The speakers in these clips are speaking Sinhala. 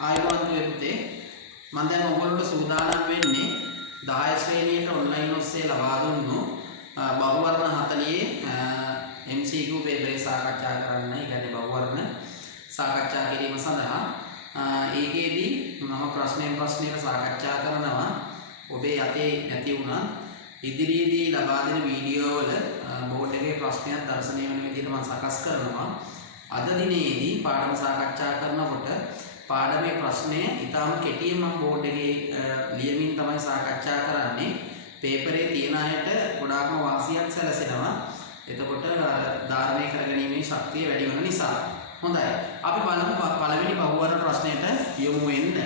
ආයුබෝවන් පුතේ මම දැන් ඔයගොල්ලන්ට සූදානම් වෙන්නේ 10 ශ්‍රේණියට ඔන්ලයින් ඔස්සේ ලබා දුන්නු බහුවර්ණ 40 MCQ පේපරේ සාකච්ඡා කරන්න. ඒ කියන්නේ බහුවර්ණ සාකච්ඡා කිරීම සඳහා ඒකෙදී මම ප්‍රශ්නයෙන් ප්‍රශ්නයට සාකච්ඡා කරනවා. ඔබේ යතේ නැති වුණා ඉදිරියේදී ලබා දෙන වීඩියෝ වල බෝඩ් එකේ ප්‍රශ්නයක් දර්ශනය වෙන විදිහට මම සකස් කරනවා. අද දිනේදී පාඩම සාකච්ඡා කරනකොට පාඩමේ ප්‍රශ්නය ඉතාම කෙටියෙන් මම බෝඩ් එකේ ලියමින් තමයි සාකච්ඡා කරන්නේ. පේපරේ තියෙන අයට ගොඩාක්ම වාසියක් සැලසෙනවා. එතකොට ධාරණය කරගැනීමේ ශක්තිය වැඩි වෙන නිසා. හොඳයි. අපි බලමු පළවෙනි බහුවර්ණ ප්‍රශ්නයට යොමු වෙන්න.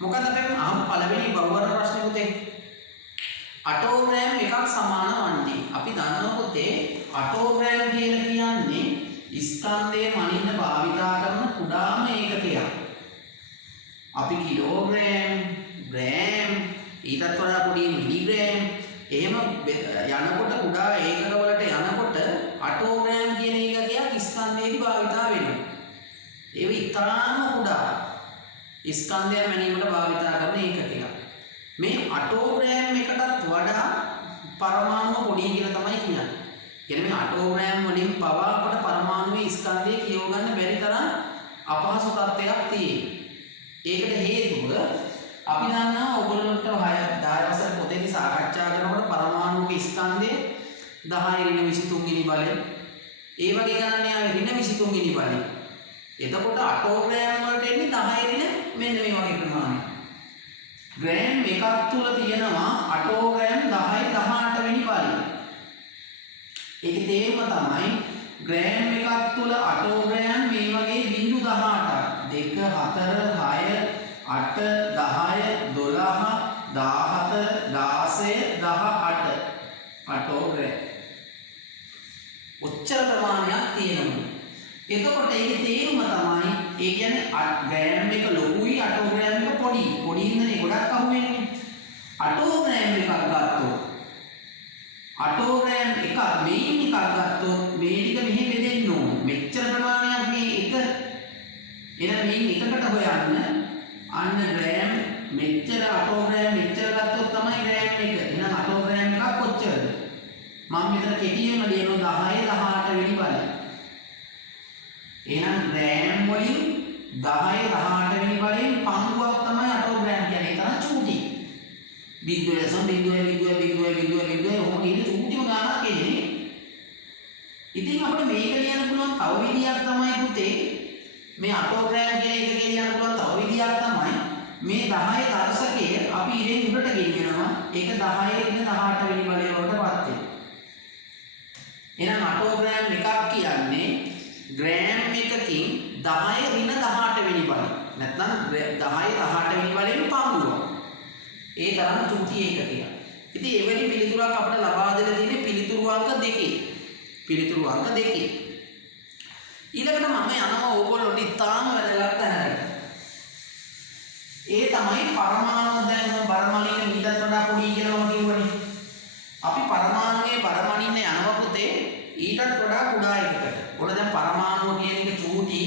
මොකද අපි අහමු පළවෙනි බහුවර්ණ ප්‍රශ්නේ පුතේ. අටෝග්‍රෑම් එකක් සමාන වන්නේ. අපි දන්නවා පුතේ අටෝග්‍රෑම් කියලා කියන්නේ ස්කන්ධයේ මනින්න භාවිතා කරන කුඩාම ඒකකයක්. අපි කිලෝග්‍රෑම්, ග්‍රෑම්, ඊටත් වඩා පොඩි මිලිග්‍රෑම් එහෙම යනකොට කුඩා ඒකක වලට යනකොට අටෝග්‍රෑම් කියන ඒකකයක් ස්කන්ධයේදී භාවිතා වෙනවා. ඒක ඉතාම කුඩා ස්කන්ධය මැනීමට භාවිතා කරන ඒකකයක්. මේ අටෝග්‍රෑම් එකටත් වඩා පරමාණු පොඩි කියලා තමයි කියන්නේ. කියන්නේ මේ අටෝග්‍රෑම් වලින් පවා අපට පරමාණුවේ ස්කන්ධය කියව ගන්න බැරි තරම් අපහසු තත්ත්වයක් තියෙනවා. ඒකට හේතුව අපි දන්නවා ඔයගොල්ලන්ට 10 වසර පොතේදී සාකච්ඡා කරනකොට පරමාණුක ස්කන්ධය 10 ඍණ 23 වෙනි බලය. ඒ වගේ ගණන් යාවේ ඍණ 23 වෙනි බලය. එතකොට අටෝග්‍රෑම් වලට එන්නේ 10 ඍණ මෙන්න මේ වගේ ප්‍රමාණයක්. ග්‍රෑම් එකක් තුල තියෙනවා අටෝග්‍රෑම් 10 18 වෙනි බලය. ඒකේ තේරුම තමයි ග්‍රෑම් එකක් තුල අටෝග්‍රෑම් මේ වගේ බිංදු 18ක් 2 4 6 8 10 12 17 16 18 අටෝග්‍රෑම් උච්චර ප්‍රමාණයක් තියෙනවා. එතකොට ඒකේ තේරුම තමයි ඒ කියන්නේ ග්‍රෑම් එක ලොකුයි අටෝග්‍රෑම් එක පොඩි. පොඩි ඉඳනේ ගොඩක් අහුවෙන්නේ. අටෝග්‍රෑම් එකක් ගත්තොත් අටෝග්‍රෑම් එකක් මේන් එකක් ගත්තොත් මේ ටික මෙහෙ බෙදෙන්න ඕන. මෙච්චර ප්‍රමාණයක් මේ එක එන මේන් එකකට හොයන්න අන්න ග්‍රෑම් මෙච්චර අටෝග්‍රෑම් මෙච්චර ගත්තොත් තමයි ග්‍රෑම් එක. එහෙනම් අටෝග්‍රෑම් එකක් කොච්චරද? මම මෙතන කෙටියෙන්ම ලියනවා 10 18 වෙනි බලය. එහෙනම් ග්‍රෑම් වලින් 10 18 වෙනි බලයෙන් පංගුවක් තමයි අටෝග්‍රෑම් කියන්නේ. ඒ තරම් චූටි. බිංදුවේ ඔහොම ඉන්නේ චූටිම ගානක් එන්නේ. ඉතින් අපිට මේක ලියන්න පුළුවන් තව විදියක් තමයි පුතේ මේ අටෝග්‍රෑම් කියන එක ලියන්න පුළුවන් තව විදියක් තමයි මේ 10 දර්ශකය අපි ඉරෙන් උඩට ගෙනියනවා. ඒක 10 ඉන්න 18 වෙනි බලය වලට පත් වෙනවා. එහෙනම් අටෝග්‍රෑම් එකක් කියන්නේ ග්‍රෑම් එකකින් 10 ඍණ 18 වෙනි බලය. නැත්නම් 10 18 වෙනි බලයෙන් පංගුවක්. ඒ තරම් චූටි ඒකකයක්. ඉතින් එවැනි පිළිතුරක් අපිට ලබා දෙන්න තියෙන්නේ පිළිතුරු අංක දෙකේ. ඊළඟට මම යනවා ඕගොල්ලොන්ට ඉතාම වැදගත් තැනකට. ඒ තමයි පරමාණු දැන් බරමණින්න ඊටත් වඩා පොඩි කියලා මම කිව්වනේ. අපි පරමාණුවේ බරමණින්න යනවා පුතේ ඊටත් වඩා කුඩා එකකට. ඔන්න දැන් පරමාණුව කියන එක චූටි.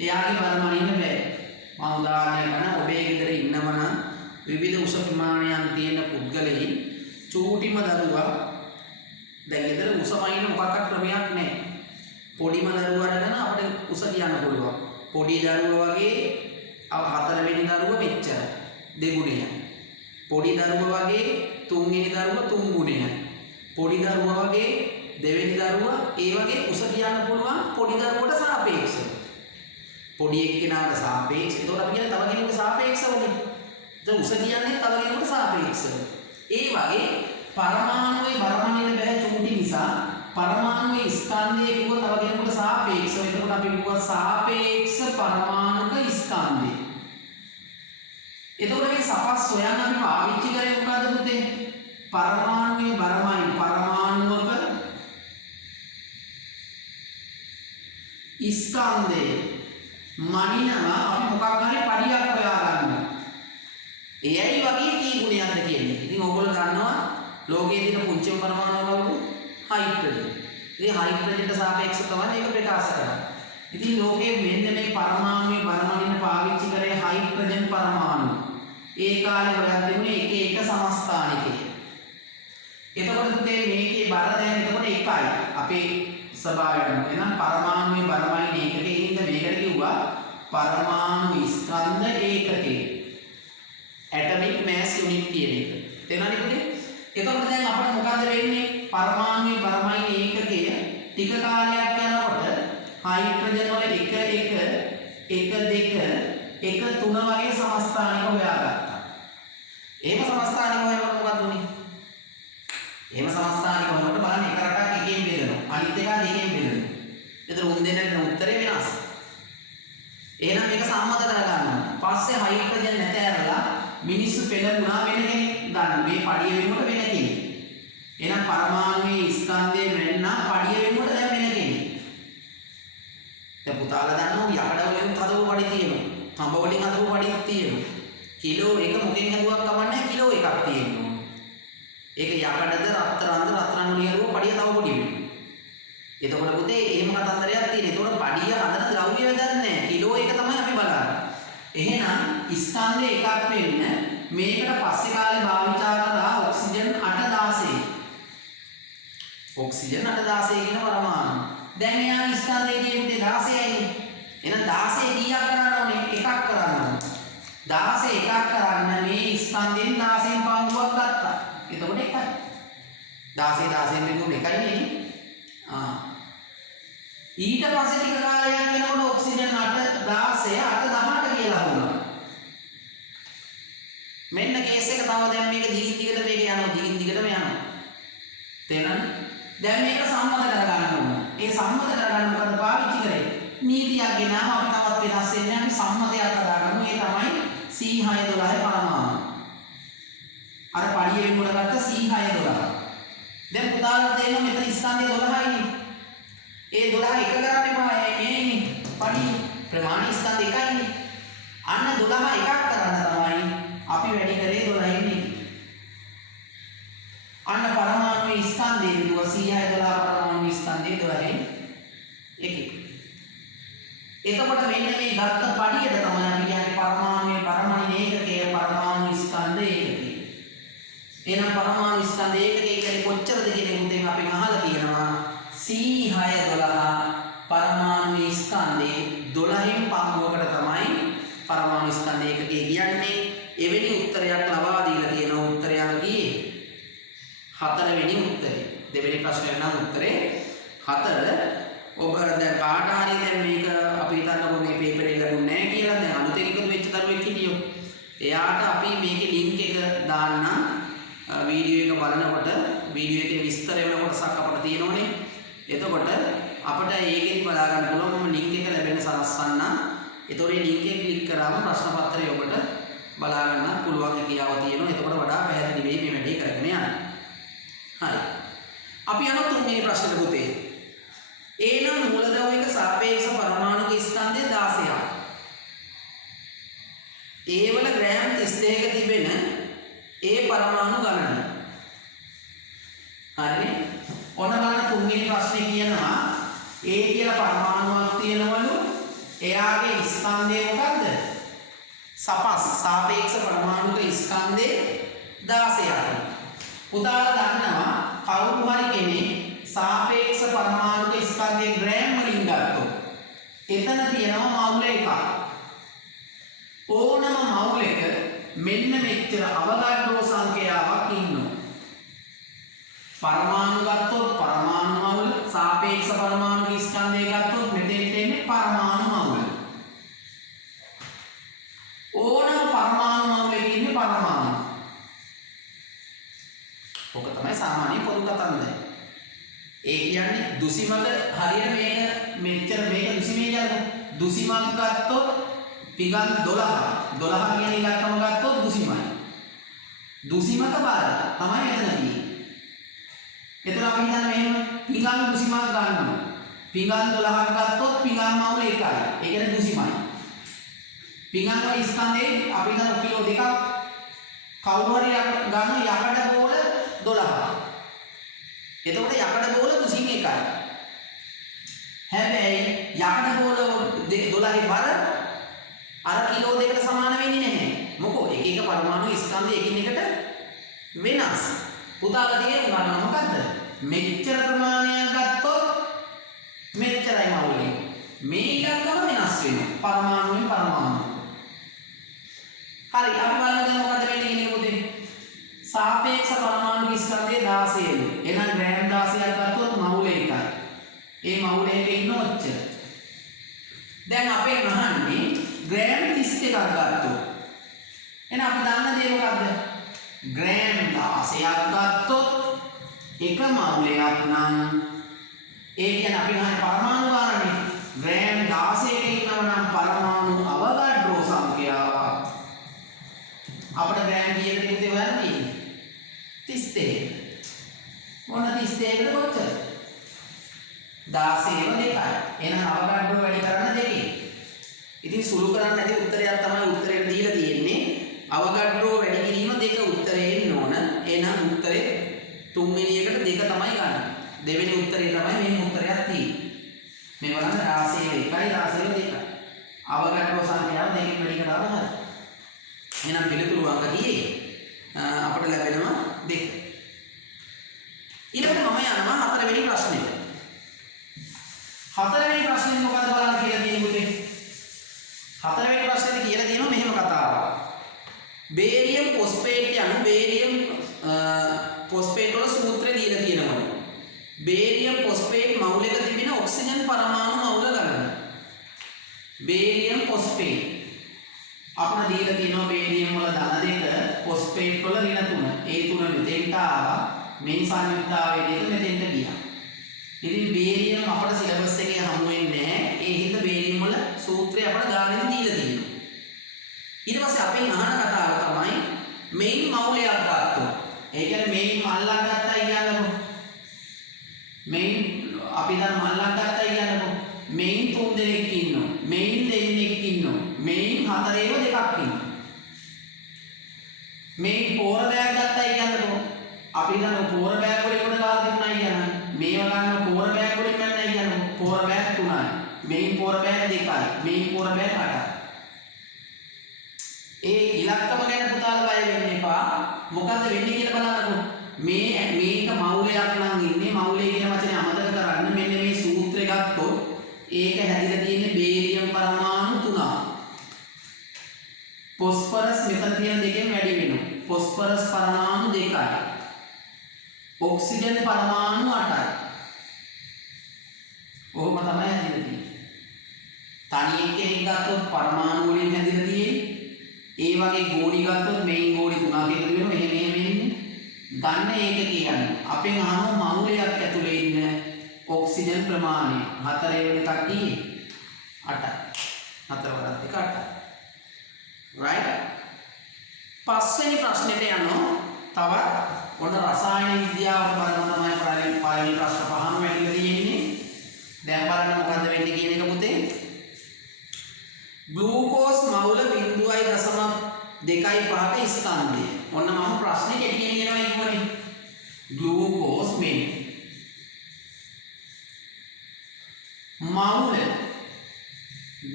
එයාගේ බරමණින්න බෑ. මම උදාහරණයක් ගන්න ඔබේ ගෙදර ඉන්නම නම් විවිධ උස ප්‍රමාණයන් තියෙන පුද්ගලයන් චූටිම දරුවා දැන් ගෙදර උස වයින් මොකක්වත් ක්‍රමයක් නැහැ. පොඩිම දරුවා අරගෙන අපිට උස කියන්න පුළුවන්. පොඩි දරුවා වගේ 4 වෙනි දරුවා මෙච්චර දෙගුණයක්. පොඩි දරුවා වගේ 3 වෙනි දරුවා 3 ගුණයක්. පොඩි දරුවා වගේ දෙවෙනි දරුවා ඒ වගේ උස කියන්න පුළුවන් පොඩි දරුවට සාපේක්ෂව. පොඩි එක්කෙනාට සාපේක්ෂව. ඒතකොට අපි කියන්නේ තව කෙනෙකුට සාපේක්ෂවනේ. දැන් උස කියන්නේ තව කෙනෙකුට සාපේක්ෂව. ඒ වගේ පරමාණුවේ බරමණින්න බෑ චූටි නිසා පරමාණුවේ ස්කන්ධය කිව්ව තව කෙනෙකුට සාපේක්ෂව. එතකොට අපි කිව්වා සාපේක්ෂ පරමාණුක ස්කන්ධය. එතකොට මේ සපස් හොයන්න අපි පාවිච්චි කරේ මොකද්ද පුතේ? පරමාණුවේ බරමණින්න පරමාණුවක ස්කන්ධය මනිනවා අපි මොකක් හරි පඩියක් හොයාගන්නවා. එයයි වගේ කී ගුණයක්ද කියන්නේ. ඉතින් ඕගොල්ලෝ දන්නවා ලෝකයේ තියෙන පුංචිම පරමාණුව කවුද? හයිඩ්‍රජන්. ඉතින් හයිඩ්‍රජන්ට සාපේක්ෂව තමයි මේක ප්‍රකාශ කරන්නේ. ඉතින් ලෝකයේ මෙන්න මේ පරමාණුවේ බරමණින්න පාවිච්චි කරේ ඒ කාලේ හොයන් තිබුණේ එක සමස්ථානිකය. එතකොට පුතේ මේකේ බර දැන් එතකොට එකයි. අපේ ස්වභාවය අනුව. එහෙනම් පරමාණුවේ බරමයි ඒකකේ ඉඳ මේකට කිව්වා පරමාණු ස්කන්ධ ඒකකය. ඇටොමික් මාස් යුනිට් කියන එක. තේරුණානේ පුතේ? එතකොට දැන් අපිට මොකද වෙන්නේ? පරමාණුවේ බරමයි ඒකකය ටික කාලයක් යනකොට හයිඩ්‍රජන් වල 1 2 වගේ සමස්ථානික හොයාගත්තා. එහෙම සමස්ථානික හොයනකොට මොකද උනේ? එහෙම සමස්ථානික හොයනකොට බලන්න එක රටක් එකෙන් බෙදෙනවා. අනිත් එක දෙකෙන් බෙදෙනවා. එතන උන් දෙන්නට උත්තරේ වෙනස්. එහෙනම් මේක සම්මත කරගන්න. පස්සේ හයිඩ්‍රජන් නැත ඇරලා මිනිස්සු පෙළඹුණා වෙන කෙනෙක් ගන්න. මේ පඩිය වෙනුවට වෙන කෙනෙක්. එහෙනම් පරමාණුවේ ස්කන්ධයේ වෙන්න පඩිය වෙනුවට දැන් වෙන කෙනෙක්. දැන් පුතාලා දන්නවා යකඩ වලින් හදපු පඩි තියෙනවා. තඹ වලින් හදපු පඩියක් තියෙනවා. කිලෝ එක මොකෙන් හදුවක් කමන්නේ කිලෝ එකක් තියෙනවා. ඒක යකඩද රත්තරන්ද රත්තරන් වලින් හදුව පඩිය තව පොඩි වෙනවා. එතකොට පුතේ එහෙම කතන්දරයක් තියෙනවා. එතකොට පඩිය හදන ද්‍රව්‍ය වෙදන්නේ නැහැ. කිලෝ එක තමයි අපි බලන්නේ. එහෙනම් ස්කන්ධය එකක් වෙන්න මේකට පස්සේ කාලේ භාවිතා කරලා ඔක්සිජන් 816. ඔක්සිජන් 816 කියන පරමාණු. දැන් එයා ස්කන්ධයේ කියන්නේ 16යි. එහෙනම් 16 කීයක් කරන්න ඕනේ? එකක් කරන්න ඕනේ. 16 එකක් කරන්න මේ ස්කන්ධයෙන් 16න් පංගුවක් ගත්තා. එතකොට එකයි. 16 16න් බෙදුවොත් එකයි නේ. ඊට පස්සේ ටික කාලයක් යනකොට ඔක්සිජන් 8 16 8 18 කියලා වුණා. මෙන්න කේස් එක තව දැන් මේක දිගින් දිගට මේක යනවා දිගින් දිගටම යනවා. තේරෙනවද? දැන් මේක සම්මත කරගන්න ඕනේ. ඒ සම්මත කරගන්න මොකද පාවිච්චි කරේ? නීතියක් ගෙනාම අපි තවත් වෙනස් වෙන්නේ අපි සම්මතයක් හදාගමු. ඒ තමයි C612 පරමාණු. අර පඩිය වෙනුවට ගත්ත C612. දැන් පුතාලට තේරෙනවා මෙතන ස්කන්ධය 12යිනේ. ඒ 12 එක කරන්න එපා. මේනේ පඩිය ප්‍රමාණ ස්කන්ධ එකයිනේ. අන්න 12 එකක් කරන්න තමයි අපි වැඩි කරේ 12න් එක. අන්න පරමාණු ස්කන්ධය විදුව C612 පරමාණු ස්කන්ධය 12න් එක. එතකොට මෙන්න මේ ගත්ත පඩියට තමයි අපි කියන්නේ පරමාණුවේ පරමාණු ඒකකය පරමාණු ස්කන්ධ ඒකකය. එහෙනම් පරමාණු ස්කන්ධ ඒකකය කියන්නේ කොච්චරද කියන උදෙන් අපි අහලා තියෙනවා C612 පරමාණු ස්කන්ධේ 12න් පංගුවකට තමයි පරමාණු ස්කන්ධ ඒකකය කියන්නේ. එවැනි උත්තරයක් ලබා දීලා තියෙනවා. උත්තරය ගියේ 4 වෙනි උත්තරේ. දෙවෙනි ප්‍රශ්නේ නම් උත්තරේ 4. ඔබ දැන් කාට හරි දැන් මේක අපි හිතන්නකො මේ පේපර් එක ලැබුණේ නැහැ කියලා දැන් අලුතෙන් එකතු වෙච්ච දරුවෙක් හිටියෝ. එයාට අපි මේකේ ලින්ක් එක දාන්නම්. වීඩියෝ එක බලනකොට වීඩියෝ එකේ විස්තර වෙන කොටසක් අපිට තියෙනෝනේ. එතකොට අපිට ඒකෙදි බලා ගන්න පුළුවන් මම ලින්ක් එක ලැබෙන්න සලස්වන්නම්. ඒතකොට මේ ලින්ක් එක ක්ලික් කරාම ප්‍රශ්න පත්‍රය ඔබට බලා ගන්න පුළුවන් හැකියාව තියෙනවා. එතකොට වඩා පැහැදිලි වෙයි මේ වැඩේ කරගෙන යන්න. හරි. අපි යනවා තුන්වෙනි ප්‍රශ්නෙට පුතේ. එනම් මූලද්‍රව්‍යක සාපේක්ෂ පරමාණුක ස්කන්ධය 16ක්. ඒ වල ග්‍රෑම් 32ක තිබෙන ඒ පරමාණු ගණන. හරිනේ. ඔන්න බලන්න තුන්වෙනි ප්‍රශ්නේ කියනවා ඒ කියලා පරමාණුවක් තියෙනවලු එයාගේ ස්කන්ධය මොකද්ද? සපස් සාපේක්ෂ පරමාණුක ස්කන්ධය 16ක්. පුතාලා දන්නවා කවුරු හරි කෙනෙක් සාපේක්ෂ පරමාණුක ස්කන්ධයේ ග්‍රෑම් වලින් ගත්තොත් එතන තියෙනවා මවුල එකක්. ඕනම මවුලක මෙන්න මෙච්චර අවගාඩ්‍රෝ සංඛ්‍යාවක් ඉන්නවා. පරමාණු ගත්තොත් පරමාණු මවුල සාපේක්ෂ පරමාණුක ස්කන්ධය ගත්තොත් මෙතෙන්ට එන්නේ පරමාණු මවුල. ඕනම පරමාණු මවුලක ඉන්නේ පරමාණු. ඔක තමයි සාමාන්‍ය පොදු කතන්දරය. ඒ කියන්නේ දුසිමක හරියට මේක මෙච්චර මේක දුසිමේ ගන්න. දුසිමක් ගත්තොත් පිගන් 12 කියන ඉලක්කම ගත්තොත් දුසිමයි. දුසිමක බාර තමයි මෙතන තියෙන්නේ. එතන අපි හිතන්නේ මෙහෙම පිගන් දුසිමක් ගන්නවා. පිගන් 12ක් ගත්තොත් පිගන් මවුල එකයි. ඒ කියන්නේ දුසිමයි. පිගන් වල ස්කන්ධේ අපි හිතන කිලෝ දෙකක් කවුරු හරි ගන්න යකඩ බෝල 12. එතකොට යකඩ බෝල දුසින් එකයි. හැබැයි යකඩ බෝල 12 බර අර කිලෝ දෙකට සමාන වෙන්නේ නැහැ. මොකෝ එක එක පරමාණු වෙනස්. පුතාලා තේරුම් ගන්න මොකද්ද? මෙච්චර ප්‍රමාණයක් ගත්තොත් මෙච්චරයි මවුලේ. මේ ඉලක්කම වෙනස් වෙනවා. පරමාණුවෙන් පරමාණු. හරි අපි බලමු දැන් මොකද වෙන්නේ කියන එක පුතේ. සාපේක්ෂ පරමාණු ස්කන්ධය 16. එහෙනම් ග්‍රෑම් 16ක් ගත්තොත් මවුල එකයි. ඒ මවුල එකේ ඉන්න ඔච්චර. දැන් අපෙන් අහන්නේ ග්‍රෑම් 31ක් ගත්තොත්. එහෙනම් අපි දන්න දේ මොකද්ද? ග්‍රෑම් 16ක් ගත්තොත් එක මවුලයක් නම් ඒ කියන්නේ අපි අහන්නේ පරමාණු ගානනේ. ග්‍රෑම් 16ක ඉන්නව නම් පරමාණු අවගාඩ්‍රෝ සංඛ්‍යාව අපිට ග්‍රෑම් කීයකද පුතේ හොයන්න තියෙන්නේ? 32. මොන 32කට කොච්චර? 16ව 2යි. එහෙනම් අවගාඩ්‍රෝ වැඩි කරන්න 2. ඉතින් සුළු කරන්න නැති උත්තරයක් තමයි උත්තරේට දීලා තියෙන්නේ. අවගාඩ්‍රෝ වැඩි කිරීම 2 උත්තරේ එන්න ඕන. එහෙනම් උත්තරේ තුන්වෙනි එකට 2 තමයි ගන්න. දෙවෙනි උත්තරේ තමයි මේ උත්තරයක් තියෙන්නේ. මේ බලන්න 16 1යි 16 2යි. අවගාඩ්‍රෝ සංඛ්‍යාව 2කින් වැඩි කරාම හරි. එහෙනම් පිළිතුරු අංක කීයේ? අපිට ලැබෙනවා 2. ඊළඟට මම යනවා 4 වෙනි ප්‍රශ්නෙට. 4 වෙනි ප්‍රශ්නේ මොකක්ද බලන්න කියලා තියෙන්නේ පුතේ? 4 වෙනි ප්‍රශ්නේ කියලා තියෙනවා මෙහෙම කතාවක්. බේරියම් ෆොස්ෆේට් යනු බේරියම් ෆොස්ෆේට් වල සූත්‍රය දීලා තියෙනවා. බේරියම් ෆොස්ෆේට් මවුලක තිබෙන ඔක්සිජන් පරමාණු මවුල ගණන. බේරියම් ෆොස්ෆේට් අපිට දීලා තියෙනවා බේරියම් වල ධන 2 ෆොස්ෆේට් වල ඍණ 3. ඒ තුන මෙතෙන්ට ආවා. මේ සංයුක්තාවයේ දෙක මෙතෙන්ට ගියා. ඉතින් බේරියම් අපිට සිලබස් එකේ හමු වෙන්නේ නැහැ. ඒ හින්දා බේරියම් වල සූත්‍රය අපිට ගානෙන් දීලා තියෙනවා. ඊට පස්සේ අපෙන් අහන කතාව තමයි මේන් මවුලයක් ගත්තොත්. ඒ කියන්නේ මේන් මල්ලක් ගත්තා කියන්නකො. මේන් අපි දැන් මල්ලක් ගත්තා කියන්නකො. මේන් 3 දෙනෙක් ඉන්නවා. මේන් දෙන්නෙක් ඉන්නවා. මේන් 4ේව 2ක් ඉන්නවා. මේන් පෝර බෑග් ගත්තා කියන්නකො. අපි දැන් පෝර බෑග් වලින් කොට කාලා තිබුණා කියන්න. මේව ගන්න පෝර බෑග් වලින් ගන්නයි කියන්නකො. පෝර බෑග් 3යි. මේන් පෝර බෑග් 2යි. මේන් පෝර බෑග් 8යි. ඒ ඉලක්කම ගැන පුතාලා බය වෙන්න එපා. මොකද්ද වෙන්නේ කියලා බලන්නකො. මේක මවුලයක් නම් ඉන්නේ මවුලේ කියන වචනේ අමතක කරන්න. මෙන්න මේ සූත්‍රය ගත්තොත් ඒක හැදිලා තියෙන්නේ බේරියම් පරමාණු 3ක්. ෆොස්ෆරස් මෙතන තියෙන දෙකෙන් වැඩි වෙනවා. ෆොස්ෆරස් පරමාණු 2යි. ඔක්සිජන් පරමාණු 8යි. කොහොම තමයි හැදිලා තියෙන්නේ. තනියෙන් කෙනෙක් ගත්තොත් පරමාණු වලින් හැදිලා තියෙන්නේ. ඒ වගේ ගෝණි ගත්තොත් මේන් ගෝණි 3ක් එකතු වෙනවා. මෙහෙම එන්නේ. ගන්න ඒක කියන්නේ අපෙන් අහනවා මවුලයක් ඇතුලේ ඉන්න ඔක්සිජන් ප්‍රමාණය 4 වෙනි කට්ටිය 8යි. 4 වරක් 8යි. right? පස්වෙනි ප්‍රශ්නෙට යනවා. තවත් ඔන්න රසායන විද්‍යාවට බලන තමයි පළවෙනි ප්‍රශ්න පහම වැඩිලා තියෙන්නේ. දැන් බලන්න මොකද්ද වෙන්නේ කියන එක පුතේ. ග්ලූකෝස් මවුල 0.25ක ස්කන්ධය. ඔන්න මම ප්‍රශ්නේ කෙටියෙන් කියනවා ඉක්මනින්. ග්ලූකෝස් මෙන් මවුල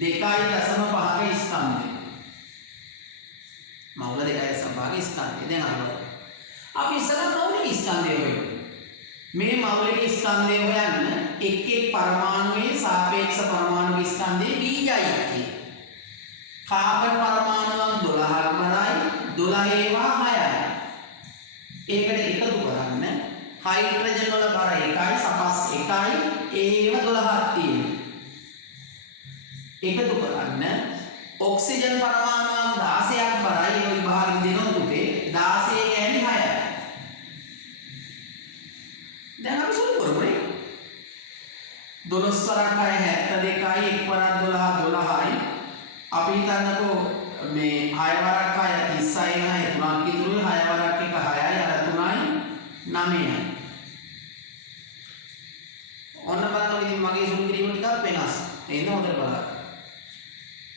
2.5ක ස්කන්ධය. මවුල 2.5ක ස්කන්ධය. දැන් අරගෙන අපි ඉස්සරහ මවුලේ ස්කන්ධය හොයමු. මේ මවුලේ ස්කන්ධය හොයන්න එක් එක් පරමාණුවේ සාපේක්ෂ පරමාණු ස්කන්ධයේ බීජයි. කාබන් පරමාණුන් 12ක් බරයි 12 ඒවා 6යි. ඒකට එකතු කරන්න හයිඩ්‍රජන් වල බර 1යි සපස් 1යි ඒව 12ක් තියෙනවා. එකතු කරන්න ඔක්සිජන් පරමාණුන් 16ක් බරයි ඒ විභාගෙන් දෙනවා පුතේ 16 කියන්නේ 6යි. දැන් අපි සුළු කරමුනේ 12 වරක් 6 72යි 1 වරක් 12 12යි. අපි හිතන්නකෝ මේ 6 වරක් 6 36යි 3ක් ඉතුරු 6 වරක් 1 6යි අර 3යි 9යි. ඔන්න බලන්න ඉතින් මගේ සුළු කිරීම ටිකක් වෙනස්. එහෙනම් හොඳට බලන්න.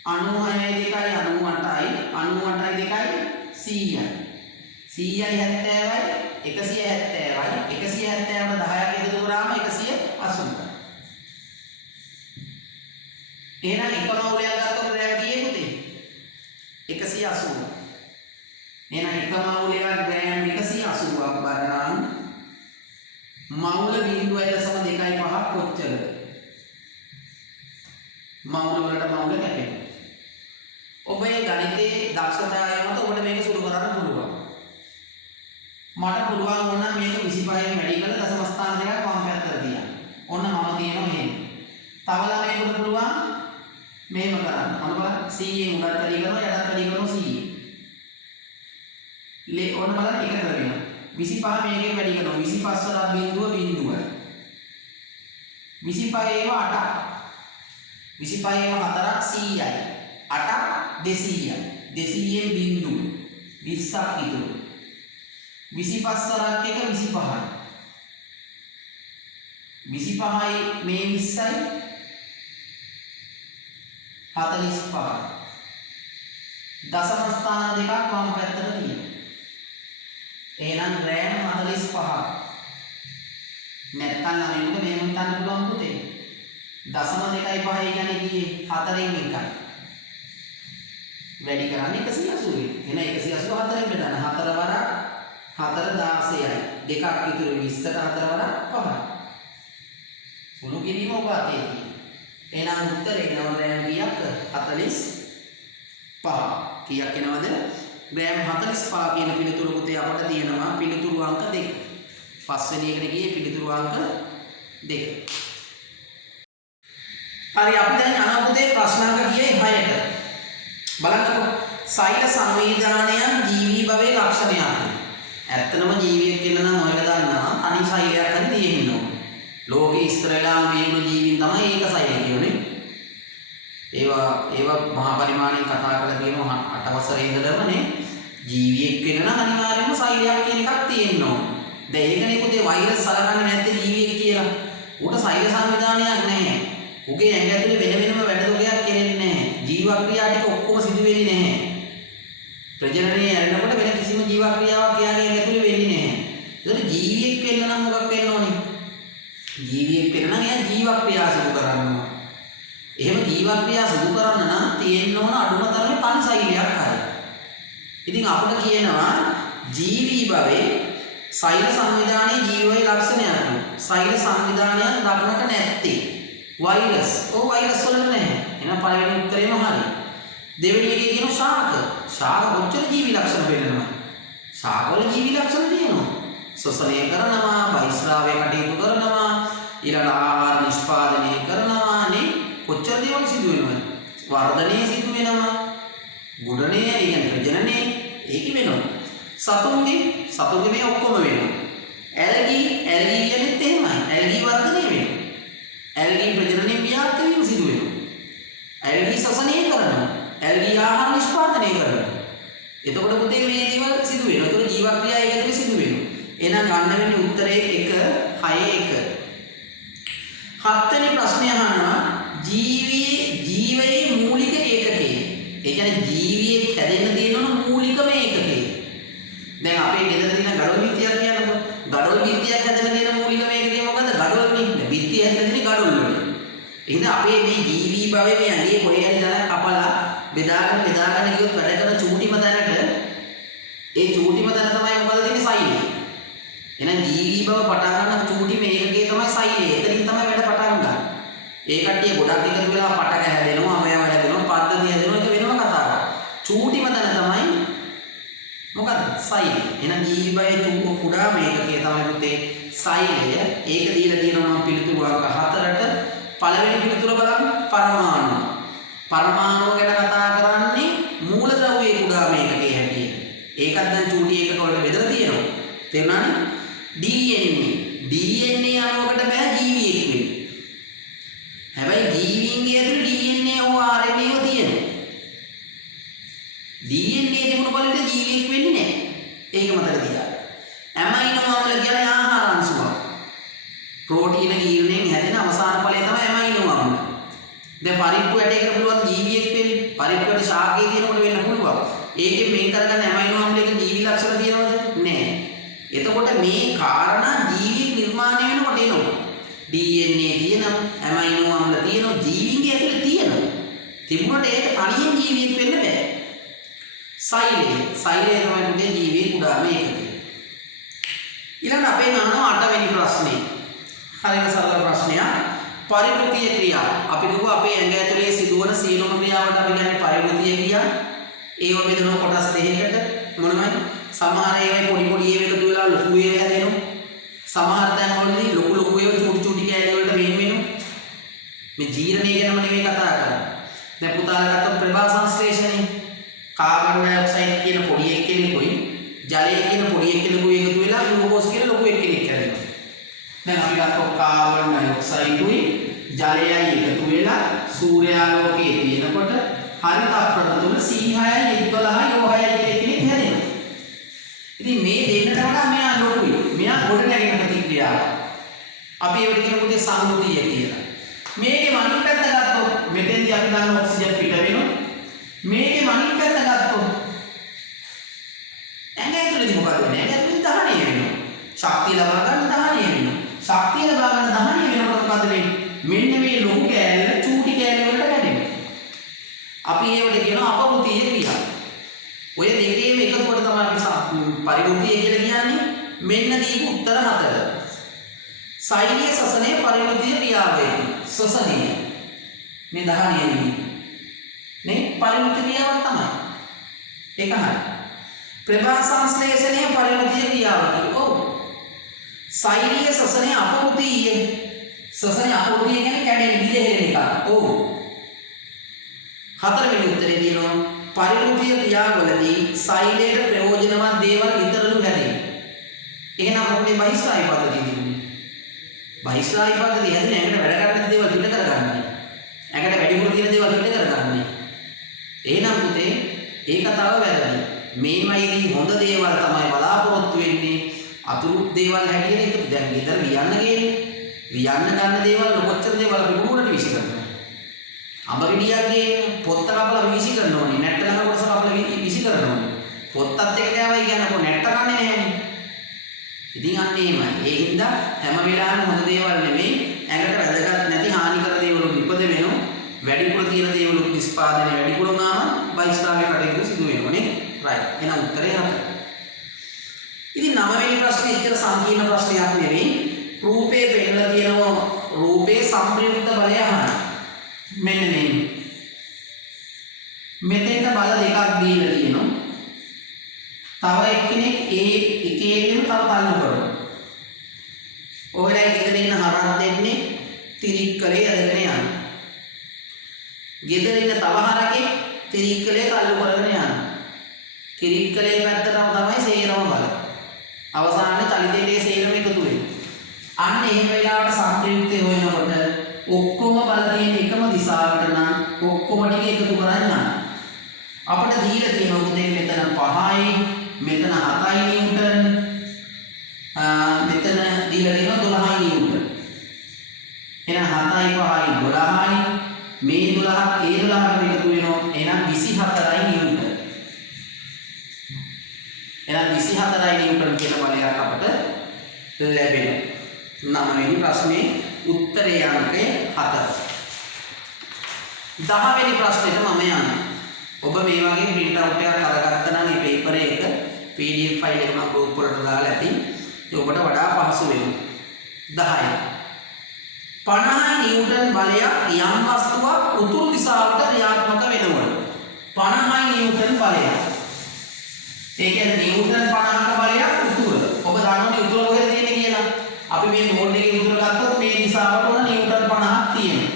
96යි 2යි 98යි 98යි 2යි 100යි. 100යි 70යි 170යි 170ට 10ක් එකතු කරාම 180යි. එහෙනම් එක මවුලයක් ගත්තොත් ග්‍රෑම් කීයද පුතේ? 180. එහෙනම් එක මවුලයක් ග්‍රෑම් 180 මවුල 0.25 කොච්චරද? මවුල වලට මවුල කැපෙනවා. ඔබේ ගණිතයේ දක්ෂතාවය මත ඔබට මේක සුළු කරන්න පුළුවන්. මට පුළුවන් වුණා මේක 25න් වැඩි කරලා දශම ස්ථාන දෙකක් වම් පැත්තට තියන්න. ඔන්න මම තියෙනවා මෙහෙම. තව ළමයෙකුට පුළුවන් මෙහෙම කරන්න. මොන බලන්න 100න් උඩට වැඩි කරනවා යටත් වැඩි කරනවා 100. ඔන්න බලන්න එක කරගෙන 25 මේකෙන් වැඩි කරනවා 25 වල බිඳුව 25 ඒව 8ක් 25 ඒව 4ක් 100යි 8ක් 200යි 200න් බිඳුව 20ක් ඉතුරු 25 වරක් එක 25යි 25යි මේ 20යි 45යි දශම ස්ථාන දෙකක් වම් පැත්තට තියෙනවා. එහෙනම් රෑම් 45ක්. නැත්තම් ළමයින්ට මෙහෙම හිතන්න පුළුවන් පුතේ. දශම 2.5 කියන්නේ කීයේ? 4න් 1යි. වැඩි කරන්නේ 180යි. එහෙනම් 184න් බෙදන්න 4 වරක් 4 16යි. දෙකක් ඉතුරු 20ට 4 වරක් 5යි. සුළු කිරීම ඔබ අතේ තියෙනවා. එහෙනම් උත්තරේ එනවා රෑම් කීයක්? 45. කීයක් එනවද? රෑම් 45 කියන පිළිතුරු පුතේ අපට තියෙනවා පිළිතුරු අංක 2. පස්වෙනි එකට ගියේ පිළිතුරු අංක 2. හරි අපි දැන් යනවා පුතේ ප්‍රශ්නාංක ගියේ 6ට. බලන්නකො සෛල සංවේදනයන් ජීවී භවයේ ලක්ෂණයක්. ඇත්තනම ජීවියෙක් කියන නම් ඔයලා දන්නවා තනි සෛලයක් හරි තියෙන්න ඕන. ලෝකේ ඉස්තරලාම වේම ජීවින් තමයි ඒක සෛල කියන්නේ. ඒවා මහා පරිමාණයෙන් කතා කරලා තියෙනවා 8 වසරේ ඉඳලමනේ ජීවියෙක් වෙන නම් අනිවාර්යයෙන්ම සෛලයක් කියන එකක් තියෙන්න ඕන. දැන් ඒකනේ පුතේ වෛරස් සලකන්නේ නැත්තේ ජීවියෙක් කියලා. උට සෛල සංවිධානයක් නැහැ. උගේ ඇඟ ඇතුලේ වෙන වෙනම වැඩ තොගයක් කෙරෙන්නේ නැහැ. ජීව ක්‍රියා ටික ඔක්කොම සිදු වෙන්නේ නැහැ. ප්‍රජනනයේ ඇරෙනකොට වෙන කිසිම ජීව ක්‍රියාවක් එයාගේ ඇඟ ඇතුලේ වෙන්නේ නැහැ. ඒතකොට ජීවියෙක් වෙන්න නම් මොකක් වෙන්න ඕනේ? ජීවියෙක් වෙන්න නම් එයා ජීව ක්‍රියා සිදු කරන්න ඕනේ. එහෙම ජීව ක්‍රියා සිදු කරන්න නම් තියෙන්න ඕන අඩුම තරමේ පන් සෛලයක් හරි. ඉතින් අපිට කියනවා ජීවී භවයේ සෛල සංවිධානයේ ජීවයේ ලක්ෂණයක්. සෛල සංවිධානයක් දක්නට නැත්තේ වෛරස්. වෛරස් වල නැහැ. එහෙනම් පළවෙනි උත්තරේම හරි. දෙවෙනි එකේ තියෙන ශාක. ශාක කොච්චර ජීවි ලක්ෂණ වෙන්නවද? ශාක වල ජීවි ලක්ෂණ තියෙනවා. ශ්වසනය කරනවා, බහිස්රාවය කටයුතු කරනවා, ඊළඟ ආහාර නිෂ්පාදනය කරනවා නේ. කොච්චර දේවල් සිදු වෙනවද? වර්ධනය සිදු වෙනවා. ගුණණය කියන්නේ ප්‍රජනනය ඒක වෙනවා. සතුන්ගේ මේ ඔක්කොම වෙනවා. ඇල්ගී කියන්නේත් එහෙමයි. ඇල්ගී වර්ධනය වෙනවා. ඇල්ගී ප්‍රජනනයෙන් ව්‍යාප්ත වීම සිදු වෙනවා. ඇල්ගී ශ්වසනය කරනවා. ඇල්ගී ආහාර නිෂ්පාදනය කරනවා. එතකොට පුතේ මේ දේවල් සිදු වෙනවා. ඒතකොට ජීව ක්‍රියා ඒක ඇතුලේ සිදු වෙනවා. එහෙනම් ගන්න වෙන්නේ උත්තරේ 1 6 1. 7 වෙනි ප්‍රශ්නය අහනවා ජීවයේ මූලික ඒකකය. ඒ කියන්නේ ජීවියෙක් හැදෙන්න තියෙන මූලිකම ඒකකය. දැන් අපේ ගෙදර තියෙන ගඩොල් බිත්තියක් කියනකො ගඩොල් බිත්තියක් හැදෙන්න තියෙන මූලිකම ඒකකය මොකද්ද? ගඩොල් බිත්තිය හැදෙන්න තියෙන ගඩොල් වල. එහෙනම් අපේ මේ ජීවී භවයේ මේ ඇඟේ කොහේ හරි දාලා කපලා බෙදාගෙන ගියොත් වැඩ කරන චූටිම තැනට ඒ චූටිම තැන තමයි මොකද තියෙන්නේ? සෛලය. එහෙනම් ජීවී භව පටන් ගන්න චූටිම ඒකකය තමයි සෛලය. එතනින් තමයි වැඩ පටන් ගන්න. ඒ කට්ටිය ගොඩක් එකතු වෙලා පටක හැදෙනවා, අමයව හැදෙනවා, පද්ධතිය හැදෙනවා. ඒක වෙනම කතාවක්. චූටිම තැන තමයි මොකද්ද? සෛලය. එහෙනම් ජීවයේ කුඩා මේකකය තමයි පුතේ සෛලය. ඒක දීලා තියෙනවා පිළිතුරු අංක 4ට. පළවෙනි පිළිතුර බලන්න පරමාණු. පරමාණු ගැන කතා කරන්නේ මූලද්‍රව්‍යයේ කුඩා මේකකයේ හැටියට. ඒකත් දැන් චූටි එකක වලට බෙදලා තියෙනවා. තේරුණානේ? DNA අණුවකට බෑ ජීවියෙක් වෙන්න. හැබැයි ජීවීන්ගේ ඇතුලේ DNA හෝ RNA හෝ තියෙනවා. DNA තිබුණ බලට ජීවියෙක් වෙන්නේ නැහැ. ඒක මතක තියාගන්න. ඇමයිනෝ අම්ල කියන්නේ ආහාර අංශුවක්. ප්‍රෝටීන ජීවණයෙන් හැදෙන අවසාන ඵලය තමයි ඇමයිනෝ අම්ල. දැන් පරිප්පු ඇටයකට පුළුවන් ජීවියෙක් වෙන්න. පරිප්පුවට ශාකයේ තියෙනකොට වෙන්න පුළුවන්. ඒකෙන් මේ කරගන්න ඇමයිනෝ අම්ලයක ජීවි ලක්ෂණ තියෙනවද? නැහැ. එතකොට මේ කාරණා ජීවියෙක් නිර්මාණය වෙනකොට එනවා. DNA තියෙනවා, ඇමයිනෝ අම්ල තියෙනවා, ජීවීන්ගේ ඇතුලේ තියෙනවා. තිබුණට ඒක තනියෙන් ජීවියෙක් වෙන්න බෑ. සෛලය තමයි පුතේ ජීවියේ කුඩාම ඒකකය. ඊළඟ අපේ නහන 8 වෙනි ප්‍රශ්නේ. හරියට සරල ප්‍රශ්නයක්. පරිවෘත්තීය ක්‍රියා. අපි කිව්වා අපේ ඇඟ ඇතුලේ සිදුවන සියලුම ක්‍රියාවලට අපි කියන්නේ පරිවෘත්තීය ක්‍රියා. ඒව බෙදෙනවා කොටස් දෙකකට. මොනවද? සමහර ඒවායි පොඩි පොඩි ඒවා එකතු වෙලා ලොකු ඒවා හැදෙනවා. සමහර තැන්වලදී ලොකු ඒවා චූටි චූටි කෑලි වලට වෙන් වෙනවා. මේ ජීර්ණය ගැනම නෙමෙයි කතා කරන්නේ. දැන් පුතාලා ගත්ත ප්‍රභා සංශ්ලේෂණය කාබන් ඩයොක්සයිඩ් කියන පොඩි එක්කෙනෙකුයි ජලය කියන පොඩි එක්කෙනෙකුයි එකතු වෙලා ග්ලූකෝස් කියන ලොකු එක්කෙනෙක් හැදෙනවා. දැන් අපි ගත්ත කාබන් ඩයොක්සයිඩුයි ජලයයි එකතු වෙලා සූර්යාලෝකයේ තියෙනකොට හරිත අප්‍රණ තුල C6යි H12යි O6යි කියන කෙනෙක් හැදෙනවා. ඉතින් මේ දෙන්නට වඩා මෙයා ලොකුයි. මෙයා ගොඩ නැගෙන ප්‍රතික්‍රියාව. අපි ඒකට කියන පුතේ සංවෘතිය කියලා. මේකේ මනින් පැත්ත ගත්තොත් මෙතෙන්දී අපි ගන්න ඔක්සිජන් පිට වෙනවා. මේකේ මනින් පැත්ත ගත්තොත් ඇඟ ඇතුලේදී මොකද වෙන්නේ? ඇඟ ඇතුලේ දහණය වෙනවා. ශක්තිය ලබා ගන්න දහණය වෙනවා. ශක්තිය ලබා ගන්න දහණය වෙනකොට මොකද වෙන්නේ? මෙන්න මේ ලොකු කෑල්ල චූටි කෑල්ල වලට කැඩෙනවා. අපි ඒවට කියනවා අපවෘත්තීය ක්‍රියා. ඔය දෙකේම එකතුවට තමයි අපි පරිවෘත්තීය කියලා කියන්නේ. මෙන්න දීපු උත්තර හතර. සෛලීය ශ්වසනයේ පරිවෘත්තීය ක්‍රියාවයි. ශ්වසනය මේ දහණය නෙමෙයි. නේ පරිවෘත්තීය ක්‍රියාවක් තමයි. ඒක හරියි. ප්‍රභා සංශ්ලේෂණයේ පරිවෘත්තීය ක්‍රියාවයි. ඔව්. සෛලීය ශ්වසනයේ අපවෘත්තීය. ශ්වසනයේ අපවෘත්තීය කියන්නේ කැඩෙන විදිහෙන එක. ඔව්. හතරවෙනි උත්තරේ තියෙනවා පරිවෘත්තීය ක්‍රියාවලදී සෛලයට ප්‍රයෝජනවත් දේවල් විතරලු හැදෙන්නේ. එහෙනම් මොකද බහිස්රායි පද්ධතිය කියන්නේ? බහිස්රායි පද්ධතිය හැදෙන්නේ ඇඟට වැඩ කරන්න දේවල් පිට කරගන්නේ. ඇඟට වැඩිපුර තියෙන දේවල් පිට කරගන්නේ. එහෙනම් පුතේ ඒ කතාව වැරදි. මේමයිදී හොඳ දේවල් තමයි බලාපොරොත්තු වෙන්නේ. අතුරු දේවල් හැටියට ඒක දැන් ගෙදර වියන්න ගේන්නේ. වියන්න ගන්න දේවල් කොච්චර දේවල් අපි කුඩුවට විසි කරනවා. අඹ ගෙඩියක් ගේන්න පොත්ත කපලා විසි කරන්න ඕනේ. නැට්ට ළඟ කොටස කපලා විසි කරන්න ඕනේ. පොත්තත් එක ගෑවයි කියන්නේ කො නැට්ට කන්නේ නැහැනේ. ඉතින් අන්න එහෙමයි. ඒ හින්දා හැම වෙලාවෙම හොඳ දේවල් නෙමෙයි ඇඟට වැදගත් නැති හානිකර දේවල් නිපද වෙනවා. වැඩිපුර තියෙන දේවල් නිෂ්පාදනය වැඩිපුර වුණාම බහිස්රාවයේ කටයුතු සිදු වෙනවා නේ. රයිට්. එහෙනම් උත්තරේ 4. ඉතින් 9 වෙනි ප්‍රශ්නේ ඉතර සංකීර්ණ ප්‍රශ්නයක් නෙවෙයි. රූපේ පෙන්නලා තියෙනවා රූපේ සම්ප්‍රයුක්ත බලය අහන්න. මෙන්න මේ. මෙතෙන්ට බල දෙකක් දීලා තියෙනවා. තව එක්කෙනෙක් ඒ එකේකම තව තල්ලු කරනවා. ඔයලා ගෙදර ඉන්න හරක් දෙන්නේ තිරික්කලේ ඇදගෙන යනවා. ගෙදර ඉන්න තව හරකේ තිරික්කලේ තල්ලු කරගෙන යනවා. තිරික්කලේ පැත්තටම තමයි සේරම බල. අවසානයේ චලිතයේ සේරම එකතු වෙනවා. අන්න එහෙම වෙලාවට සම්ප්‍රයුක්තය හොයනකොට ඔක්කොම බල තියෙන එකම දිශාවට නම් ඔක්කොම ටික එකතු කරන් යනවා. අපිට දීලා තියෙන උදේ මෙතන 5යි මෙතන 7යි නිව්ටන් මෙතන දීලා තියෙන 12යි නිව්ටන්. එහෙනම් 7යි 5යි 12යි මේ 12ක් ඒ 12කට එකතු වෙනවා. එහෙනම් 24යි නිව්ටන්. එහෙනම් 24යි නිව්ටන් කියන බලයක් අපිට ලැබෙනවා. 9 වෙනි ප්‍රශ්නේ උත්තරේ අංකය 4. 10 වෙනි ප්‍රශ්නෙට මම යනවා. ඔබ මේ වගේ print out එකක් අරගත්තා නම් මේ paper එක PDF file එක මම group වලට දාලා ඇති. ඒක ඔබට වඩා පහසු වෙනවා. 10. 50 නිව්ටන් බලයක් යම් වස්තුවක් උතුරු දිශාවට ක්‍රියාත්මක වෙනකොට 50 නිව්ටන් බලයක්. ඒ කියන්නේ නිව්ටන් 50ක බලයක් උතුර. ඔබ දන්නවනේ උතුර කොහෙද තියෙන්නේ කියලා. අපි මේ බෝඩ් එකේ උතුර ගත්තොත් මේ දිශාවට උන නිව්ටන් 50ක් තියෙනවා.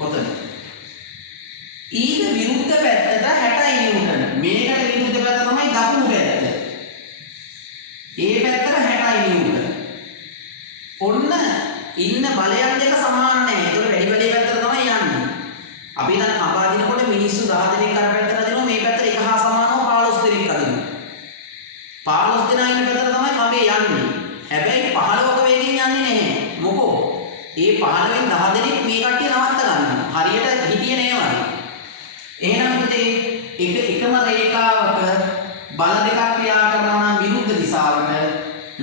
ඔතන. ඊට විරුද්ධ පැත්තට 60 නිව්ටන්. මේකට විරුද්ධ පැත්ත තමයි දකුණු පැත්ත. ඒ පැත්තට 60 නිව්ටන්. ඔන්න ඉන්න බලයන් දෙක සමාන නැහැ. ඒකට වැඩි බලයේ පැත්තට තමයි යන්නේ. අපි දැන් කපාදිනකොට මිනිස්සු 10 දෙනෙක් අර පැත්තට අදිනවා. මේ පැත්තට එක හා සමානව 15 දෙනෙක් අදිනවා. 15 දෙනා ඉන්න පැත්තට තමයි කඹේ යන්නේ. හැබැයි 15ක වේගෙන් යන්නේ නැහැ. මොකෝ? ඒ 15න් 10 දෙනෙක් මේ කට්ටිය නවත්ත ගන්නවා. හරියට හිටියේ නෑ වගේ. එහෙනම් පුතේ එකම රේඛාවක බල දෙකක් ක්‍රියා කරනවා නම් විරුද්ධ දිශාවට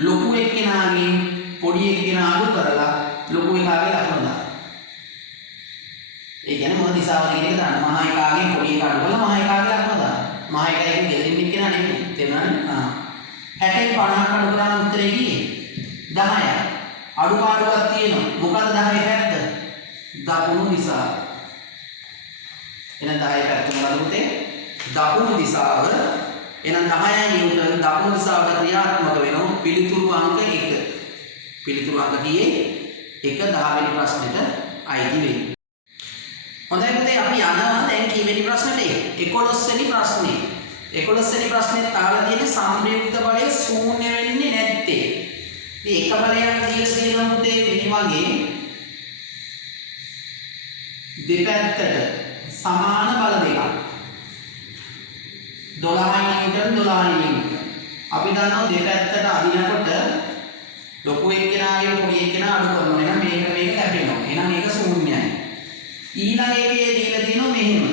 ලොකු එක්කෙනාගෙන් පොඩි එක්කෙනා අඩු කරලා ලොකු එකාගේ ලකුණ දාන්න. ඒ කියන්නේ මොන දිශාවද කියන එක දාන්න. මහා එකාගෙන් පොඩි එකා අඩු කරලා මහා එකාගේ ලකුණ දාන්න. මහා එකගෙන් ගෙදරින් එක්කෙනා නෙමෙයි. තේරුණානේ? 60න් 50ක් අඩු කරාම උත්තරේ කීයේ? 10යි. අඩුපාඩුවක් තියෙනවා. මොකද 10 පැත්ත? දකුණු දිශාව. එහෙනම් 10 පැත්ත මොකද පුතේ? දකුණු දිශාව. එහෙනම් 10 නිව්ටන් දකුණු දිශාවට ක්‍රියාත්මක වෙනවා පිළිතුරු අංක 1. පිළිතුරු අංක කීයේ? 1 10 වෙනි ප්‍රශ්නෙට අයිති වෙන්නේ. හොඳයි පුතේ අපි යනවා දැන් කීවෙනි ප්‍රශ්නෙට? 11 වෙනි ප්‍රශ්නේ. 11 වෙනි ප්‍රශ්නේ තාලා තියෙන්නේ සම්ප්‍රයුක්ත බලය ශූන්‍ය වෙන්නේ නැත්තේ. ඉතින් එක බලයක් දීලා තියෙනවා පුතේ මේ වගේ දෙපැත්තට සමාන බල දෙකක්. 12 නිව්ටන් 12 නිව්ටන්. අපි දන්නවා දෙපැත්තට අදිනකොට ලොකු එක්කෙනාගේ පොඩි එක්කෙනා අඩු කරනවා. එහෙනම් මේක කැපෙනවා. එහෙනම් මේක ශූන්‍යයි. ඊළඟ එකේ දීලා තියෙනවා මෙහෙම.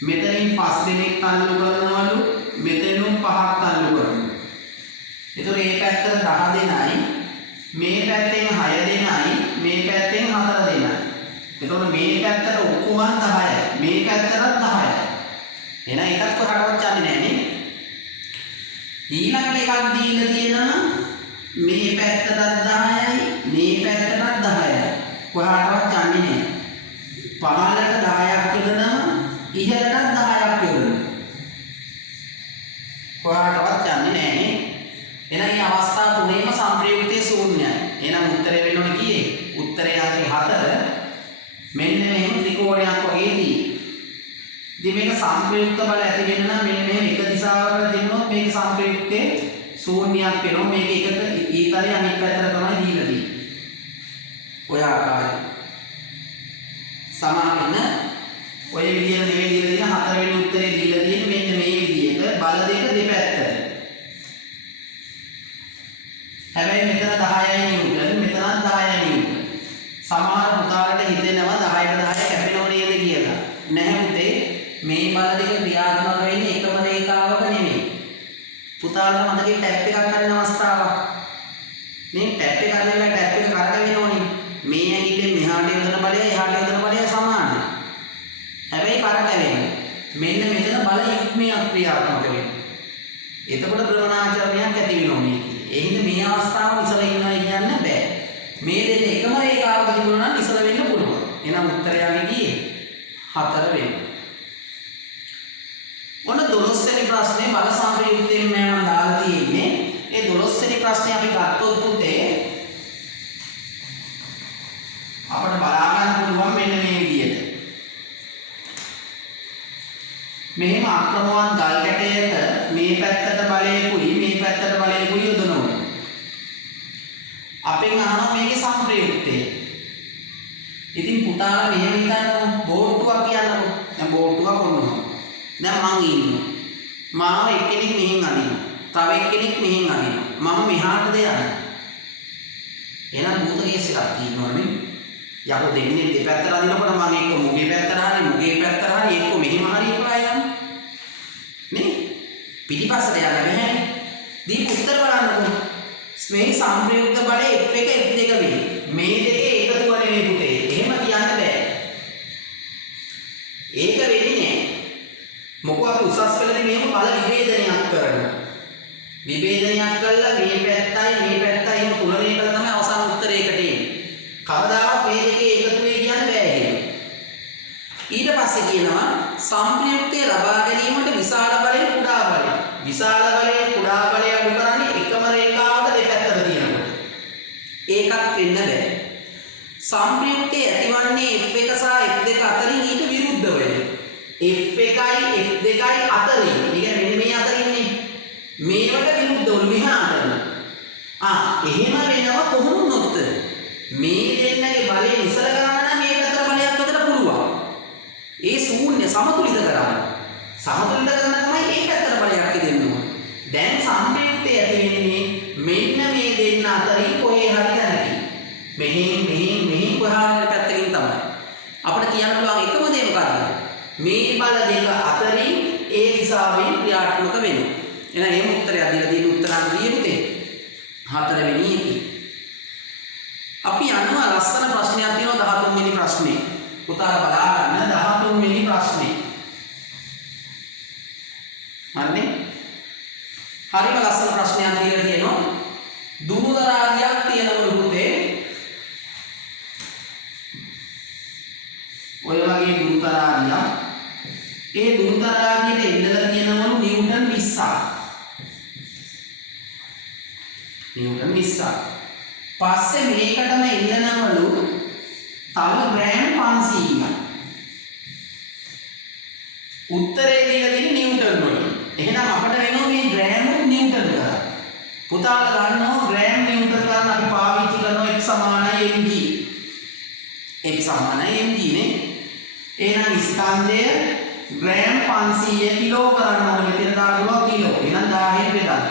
මෙතනින් 5 දෙනෙක් තල්ලු කරනවලු මෙතනින් 5ක් තල්ලු කරනවා. ඒතකොට මේ පැත්තට 10 දෙනයි මේ පැත්තෙන් 6 දෙනයි මේ පැත්තෙන් 4 දෙනයි. එතකොට මේ පැත්තට ඔක්කොම 10යි මේ පැත්තටත් 10යි. එහෙනම් එකක් කොහටවත් යන්නේ නැහැ නේ. ඊළඟට එකක් දීලා තියෙනවා මේ පැත්තටත් 10යි මේ පැත්තටත් 10යි. කොහටවත් යන්නේ නැහැ. පහළට 10ක් යොදනවා ඉහළටත් 10ක් යොදනවා. කොහටවත් යන්නේ නැහැ නේ. එහෙනම් මේ අවස්ථා තුනේම සම්ප්‍රයුක්තයේ ශූන්‍යයි. එහෙනම් උත්තරේ වෙන්න ඕනේ කීයේ? උත්තරය අංක 4. මෙන්න මෙහෙම ත්‍රිකෝණයක් වගේ තියෙයි. ඉතින් මේක සම්ප්‍රයුක්ත බල ඇති වෙන්න නම් මෙන්න මෙහෙම එක දිශාවකට තිබුණොත් මේක සම්ප්‍රයුක්තයේ ශූන්‍යයක් වෙනවා. මේක එකට ඊතරේ අනිත් පැත්තට තමයි දීලා තියෙන්නේ. ඔය ආකාරයෙන්. සමාන ඔය විදියට නෙවෙයි දීලා තියෙන 4 වෙනි උත්තරේ දීලා තියෙන්නේ මෙන්න මේ විදියට බල දෙක දෙපැත්තට. හැබැයි මෙතන 10යි නිව්ටන් මෙතනත් 10යි නිව්ටන්. සමහර පුතාලට හිතෙනවා 10ට 10 කැපෙනව නේද කියලා. නැහැ පුතේ මේ බල දෙක ක්‍රියාත්මක වෙන්නේ එකම රේඛාවක නෙමෙයි. පුතාලට මතකේ ටැප් එකක් ගන්න අවස්ථාවක්. මේ ටැප් එක අරගෙන ටැප් එක කරකවෙනෝනේ. මේ ඇඟිල්ලෙන් මෙහාට යොදන බලය එහාට යොදන බලය සමානයි. හැබැයි කරකවෙනවා. මෙන්න මෙතන බල යුක්මයක් ක්‍රියාත්මක වෙනවා. එතකොට භ්‍රමණාචරණයක් ඇති වෙනවා මේකේ. ඒ හින්දා මේ අවස්ථාව ඉස්සලා ඉන්නවා කියන්න බෑ. මේ දෙන්න එකම රේඛාවක තිබුණා නම් ඉස්සලා වෙන්න පුළුවන්. එහෙනම් උත්තරය යන්නේ 4 වෙනවා. ඔන්න 12 වෙනි ප්‍රශ්නේ බල සම්ප්‍රයුක්තයෙන් මම දාලා තියෙන්නේ. ඒ 12 වෙනි ප්‍රශ්නේ අපි ගත්තොත් පුතේ අපිට බලා ගන්න පුළුවන් මෙන්න මේ විදියට. මෙහෙම අක්‍රමවත් ගල් කැටයක මේ පැත්තට බලයකුයි මේ පැත්තට බලයකුයි යොදනවා. අපෙන් අහනවා මේකේ සම්ප්‍රයුක්තය. ඉතින් පුතාලා මෙහෙම හිතන්න බෝට්ටුවක් කියන්නකො. දැන් බෝට්ටුවක් ඔන්නවා. දැන් මං ඉන්නවා. මාව එක්කෙනෙක් මෙහෙන් අදිනවා. තව එක්කෙනෙක් මෙහෙන් අදිනවා. මම මෙහාටද යන්නේ. එහෙනම් භූත කේස් එකක් තියෙනවනේ. යකෝ දෙන්නේ දෙපැත්තට අදිනකොට මම එක්ක මුගේ පැත්තට හරි මුගේ පැත්තට හරි එක්ක මෙහෙම හරි එපා යන්න. නේ? පිටිපස්සට යන්න බෑ. දීපු උත්තර බලන්නකො. මේ සම්ප්‍රයුක්ත බලය F1 F2 වේ. මේ දෙකේ එකතුව නෙවෙයි පුතේ. එහෙම කියන්න බෑ. ඒක වෙන්නේ නෑ. මොකද අපි උසස් පෙළදී මෙහෙම බල විභේදනයක් කරනවා. විභේදනයක් කළා මේ පැත්තයි මේ පැත්තයි එහෙම තුලනේ කළා තමයි අවසාන උත්තරයකට එන්නේ. කවදාවත් මේ දෙකේ එකතු වෙයි කියන්න බෑ එහෙම. ඊට පස්සේ කියනවා සම්ප්‍රයුක්තය ලබා ගැනීමට විශාල බලය කුඩා බලය. විශාල බලය කුඩා බලය අඩු කරන්නේ එකම රේඛාවක දෙපැත්තට තියෙනකොට. ඒකත් වෙන්න බෑ. සම්ප්‍රයුක්තය ඇතිවන්නේ F1 සහ F2 අතරින් ඊට විරුද්ධවය. F1යි F2යි අතරින්. ඒ කියන්නේ මෙන්න මේ අතරින්නේ. මේවට විරුද්ධවලු මෙහාට. එහෙම වෙනව කොහොම වුණොත් මේ දෙන්නගේ බලය ඉස්සර කරන්න නම් මේ පැත්තට බලයක් හදන්න පුළුවන්. ඒ ශූන්‍ය සමතුලිත කරන්න. සමතුලිත කරන්න තමයි මේ පැත්තට බලයක් දෙන්න ඕනේ. දැන් සම්ප්‍රයුක්තය ඇති වෙන්නේ මෙන්න මේ දෙන්න අතරින් කොහේ හරි තැනකින්. මෙහෙන් කොහාම පැත්තකින් තමයි. අපිට කියන්න පුළුවන් එකම දේ මොකද්ද? මේ බල දෙක අතරින් ඒ දිශාවෙන් ක්‍රියාත්මක වෙනවා. එහෙනම් මේ උත්තරය දීලා තියෙන උත්තරාංක ලියමුතේ 4 වෙනි එකේ. අපි යනවා ලස්සන ප්‍රශ්නයක් තියෙනවා 13 වෙනි ප්‍රශ්නේ. පුතාලා බලා ගන්න 13 වෙනි ප්‍රශ්නේ. හරිනේ? හරිම ලස්සන ප්‍රශ්නයක් දීලා තියෙනවා. දුමුදරාදියක් තියෙනවලු ඒ දුරතරාගියට එල්ලලා තියෙනවලු නිව්ටන් 20ක්. නිව්ටන් 20ක්. පස්සේ මේකටම එල්ලනවලු තව ග්‍රෑම් 500ක්. උත්තරේ දීලා තියෙන්නේ නිව්ටන් වලින්. එහෙනම් අපිට වෙනවා මේ ග්‍රෑම් නිව්ටන් කරා. පුතාලා ගන්නවා ග්‍රෑම් නිව්ටන් කරන අපි පාවිච්චි කරනවා F සමානයි mg. F සමානයි mg නේ. එහෙනම් ස්කන්ධය ග්‍රෑම් 500 කිලෝ කරන්න ඕනේ. මෙතන දානවා කිලෝ. එහෙනම් 1000 බෙදන්න.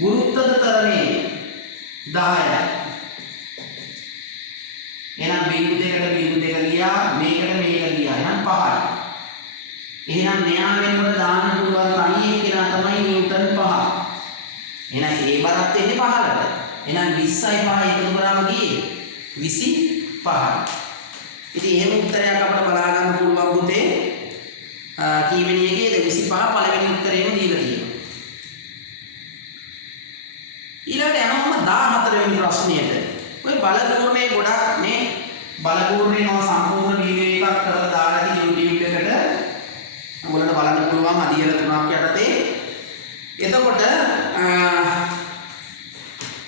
ගුරුත්වද තරණේ 10යි. එහෙනම් බිංදු දෙකට බිංදු දෙක ගියා, මේකට මේක ගියා. එහෙනම් 5යි. එහෙනම් මෙයා වෙනකොට දාන්න පුළුවන් තනියේ කෙනා තමයි නිව්ටන් 5. එහෙනම් ඒ බරත් එන්නේ 15ට. එහෙනම් 20යි 5යි එකතු කරාම ගියේ 25යි. ඉතින් එහෙම උත්තරයක් අපිට බලා ගන්න පුළුවන් පුතේ. කීවෙනි එකේද 25 පළවෙනි උත්තරේම දීලා තියෙනවා. ඊළඟට යනවා 14 වෙනි ප්‍රශ්නයට. ඔය බලපූර්ණේ ගොඩක් නේ බලපූර්ණේ නෝ සම්පූර්ණ වීඩියෝ එකක් කරලා දාලා YouTube එකට ඔයගොල්ලන්ට බලන්න පුළුවන් අධ්‍යයන 3ක් යටතේ. එතකොට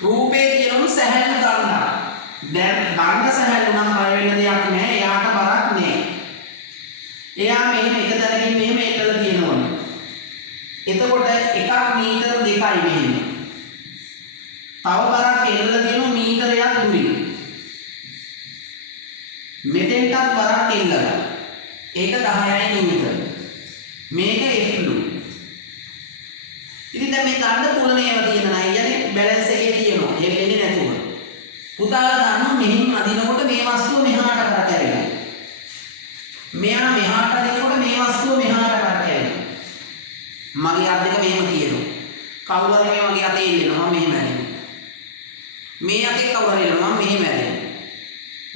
රූපේ තියෙනු සැහැල්ලු ගන්න. දැන් ගන්න සැහැල්ලු නම් බය වෙන්න දෙයක් නැහැ. එයාට බරක් නැහැ. එයා මෙහෙම එක තැනකින් මෙහෙම එල්ලලා තියෙනවනේ. එතකොට 1 මීටර 2යි මෙහෙම. තව බරක් එල්ලලා තියෙනවා මීටරයක් දුරින්. මෙතෙන්ටත් බරක් එල්ලලා. ඒක 10යි මීටර. මේක F ලු. ඉතින් දැන් මේ ගන්න තුලනේව තියෙන නයියනේ බැලන්ස් එකේ තියෙනවා. හෙල්ලෙන්නේ නැතුව. පුතාලා ගන්නවා මෙහින් අදිනකොට මේ වස්තුව මෙහාට කරකැවෙනවා. මෙයා මෙහාට අදිනකොට මේ වස්තුව මෙහාට කරකැවෙනවා. මගේ අත් දෙක මෙහෙම තියෙනවා. කවුරු හරි මේ මගේ අතේ ඉන්නවා මම මෙහෙම ඇදෙනවා. මේ අතේ කවුරු හරි ඉන්නවා මම මෙහෙම ඇදෙනවා.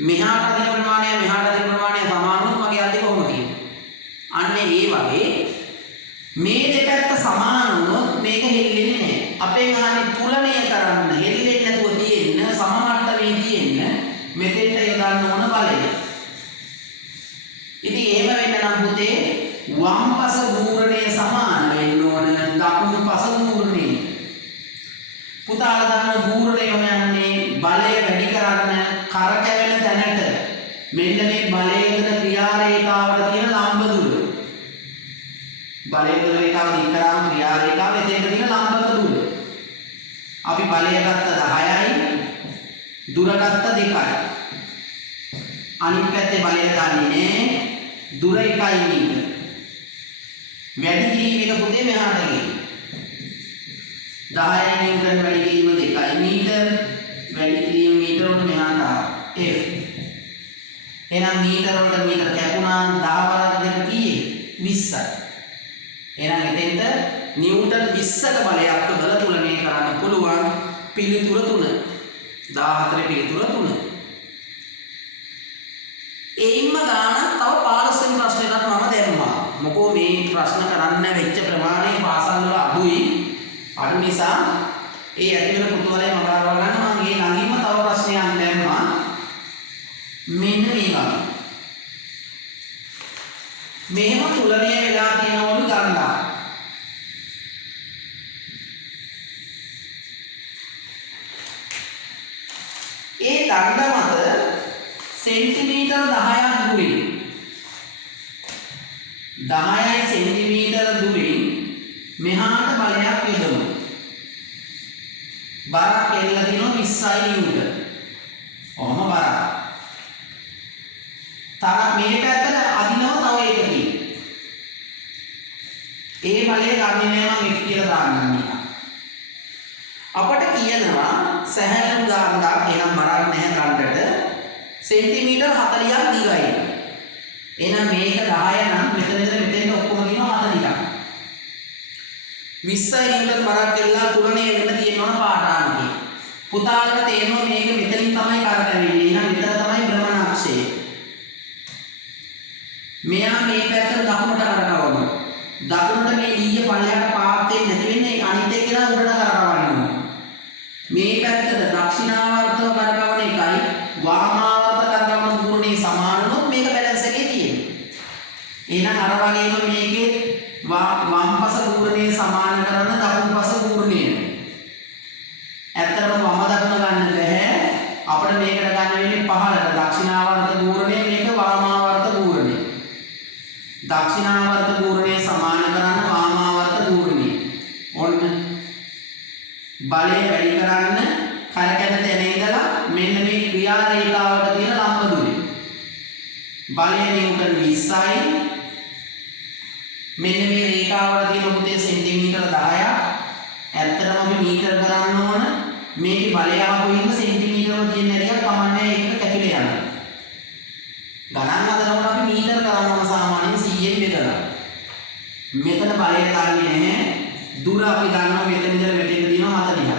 මෙහාට අදින ප්‍රමාණය මෙහාට අදින ප්‍රමාණය සමාන වුණොත් මගේ අත් දෙක කොහොමද තියෙන්නේ? අන්න ඒ වගේ මේ දෙපැත්ත සමාන වුණොත් මේක හෙල්ලෙන්නේ නැහැ. අපෙන් අහන්නේ තුලණය කරන්න හෙල්ලෙන්නේ නැතුව තියෙන්න සම මට්ටමේ තියෙන්න මෙතෙන්ට යොදන්න ඕන බලය. ඉතින් එහෙම වෙන්න නම් පුතේ වම් පස මූරණය සමාන වෙන්න ඕන දකුණු පස මූරණය. පුතාලා දන්න මූරණය යන්නේ බලය වැඩි කරන්න කරකැවෙන තැනට මෙන්න මේ බලයේ ක්‍රියා රේඛාවට තියෙන ලම්බ දුර. බලයේ රේඛාව දික් කරාම ක්‍රියා රේඛාව එතෙන්ට තියෙන ලම්බක දුර. අපි බලය ගත්ත 10යි දුර ගත්ත 2යි. අනිත් පැත්තේ බලය ගන්නේ නෑ දුර 1යි මීටර. වැඩි කිරීම එක පුතේ මෙහාට ගිහින් 10යි නිව්ටන් වැඩි කිරීම 2යි මීටර වැඩි කිරීම මීටර වලට මෙහාට F. එහෙනම් මීටර වලට මීටර කැපුණා 10 වරක් දෙක කීයේ 20යි. එහෙනම් එතෙන්ට නිව්ටන් 20ක බලයක් යොදලා තුලනය කරන්න පුළුවන් පිළිතුර 3. 14 පිළිතුර 3. එයින්ම ගානක් තව 15 වෙනි ප්‍රශ්නෙටත් මම දැම්මා. මොකෝ මේ ප්‍රශ්න කරන්න වෙච්ච ප්‍රමාණය පාසල් වල අඩුයි. අඩු නිසා ඒ ඇති වෙන කුතුහලය මගහරව ගන්න මම මේ ළඟින්ම තව ප්‍රශ්නයක් දැම්මා. මෙන්න මේ වගේ. මෙහෙම තුලනය වෙලා තියෙනවලු ගණ්ඩා. ඒ දණ්ඩ මත සෙන්ටිමීටර 10ක් දුරින් 10යි සෙන්ටිමීටර දුරින් මෙහාට බලයක් යොදමු. බරක් එල්ලලා තියෙනවා 20යි නිව්ටන්. ඔහම බරක්. තව මේ පැත්තට අදිනවා තව එකකින්. ඒ බලය ගන්නේ නැහැ මම F කියලා දාන්නම් නිකන්. අපට කියනවා සැහැල්ලු ගානක් එහෙනම් බරක් නැහැ ගන්නට සෙන්ටිමීටර 40ක් දිගයි. එහෙනම් මේක 10 නම් මෙතෙන්ට ඔක්කොම කියනවා 40ක්. 20යි නිව්ටන් බරක් එල්ලා තුලණය වෙන්න තියෙනවා පාඨාංකය. පුතාලට තේරෙනවා මේක මෙතනින් තමයි කරකැවෙන්නේ. එහෙනම් මෙතන තමයි භ්‍රමණ අක්ෂය. මෙයා මේ පැත්තට දකුණට කරකවනවා. දකුණට මේ ඊය පල්ලයට පාත් වෙන්නේ නැති වෙන්නේ අනිත් එක්කලා උඩට කරකවන්න. මේ පැත්තට දක්ෂිණාවර්තව කරකවන එකයි වාමාවර්ත කරකවන දුරනේ සමාන වුණොත් මේක බැලන්ස් එකේ තියෙනවා. එහෙනම් අර වගේම මේකේ වම් පස පූර්ණය සමාන කරන දකුණු පස පූර්ණය. ඇත්තටම වම දකුණ ගන්න බැහැ. අපිට මේකට ගන්න වෙන්නේ පහළට දක්ෂිනාවර්ත පූර්ණය මේක වාමාවර්ත පූර්ණය. දක්ෂිනාවර්ත පූර්ණය සමාන කරන වාමාවර්ත පූර්ණය. ඔන්න බලය වැඩි කරන්න කරකැන තැන ඉඳලා මෙන්න මේ ක්‍රියා රේඛාවට තියෙන ලම්බ දුරේ. බලය නිව්ටන් 20යි. මෙන්න මේ රේඛාවට තියෙන පුතේ සෙන්ටිමීටර 10ක්. ඇත්තටම අපි මීටර කරන්න ඕන. මේකේ බලය ආපු හින්දා සෙන්ටිමීටරම තියෙන හැටියක් කමන්නේ ඒකට කැපිලා යනවා. ගණන් හදනකොට අපි මීටර කරනවා සාමාන්‍යයෙන් 100ෙන් බෙදලා. මෙතන බලය ගන්නේ නැහැ. දුර අපි ගන්නවා මෙතන ඉඳලා මෙතෙන්ට දිනවා 40ක්.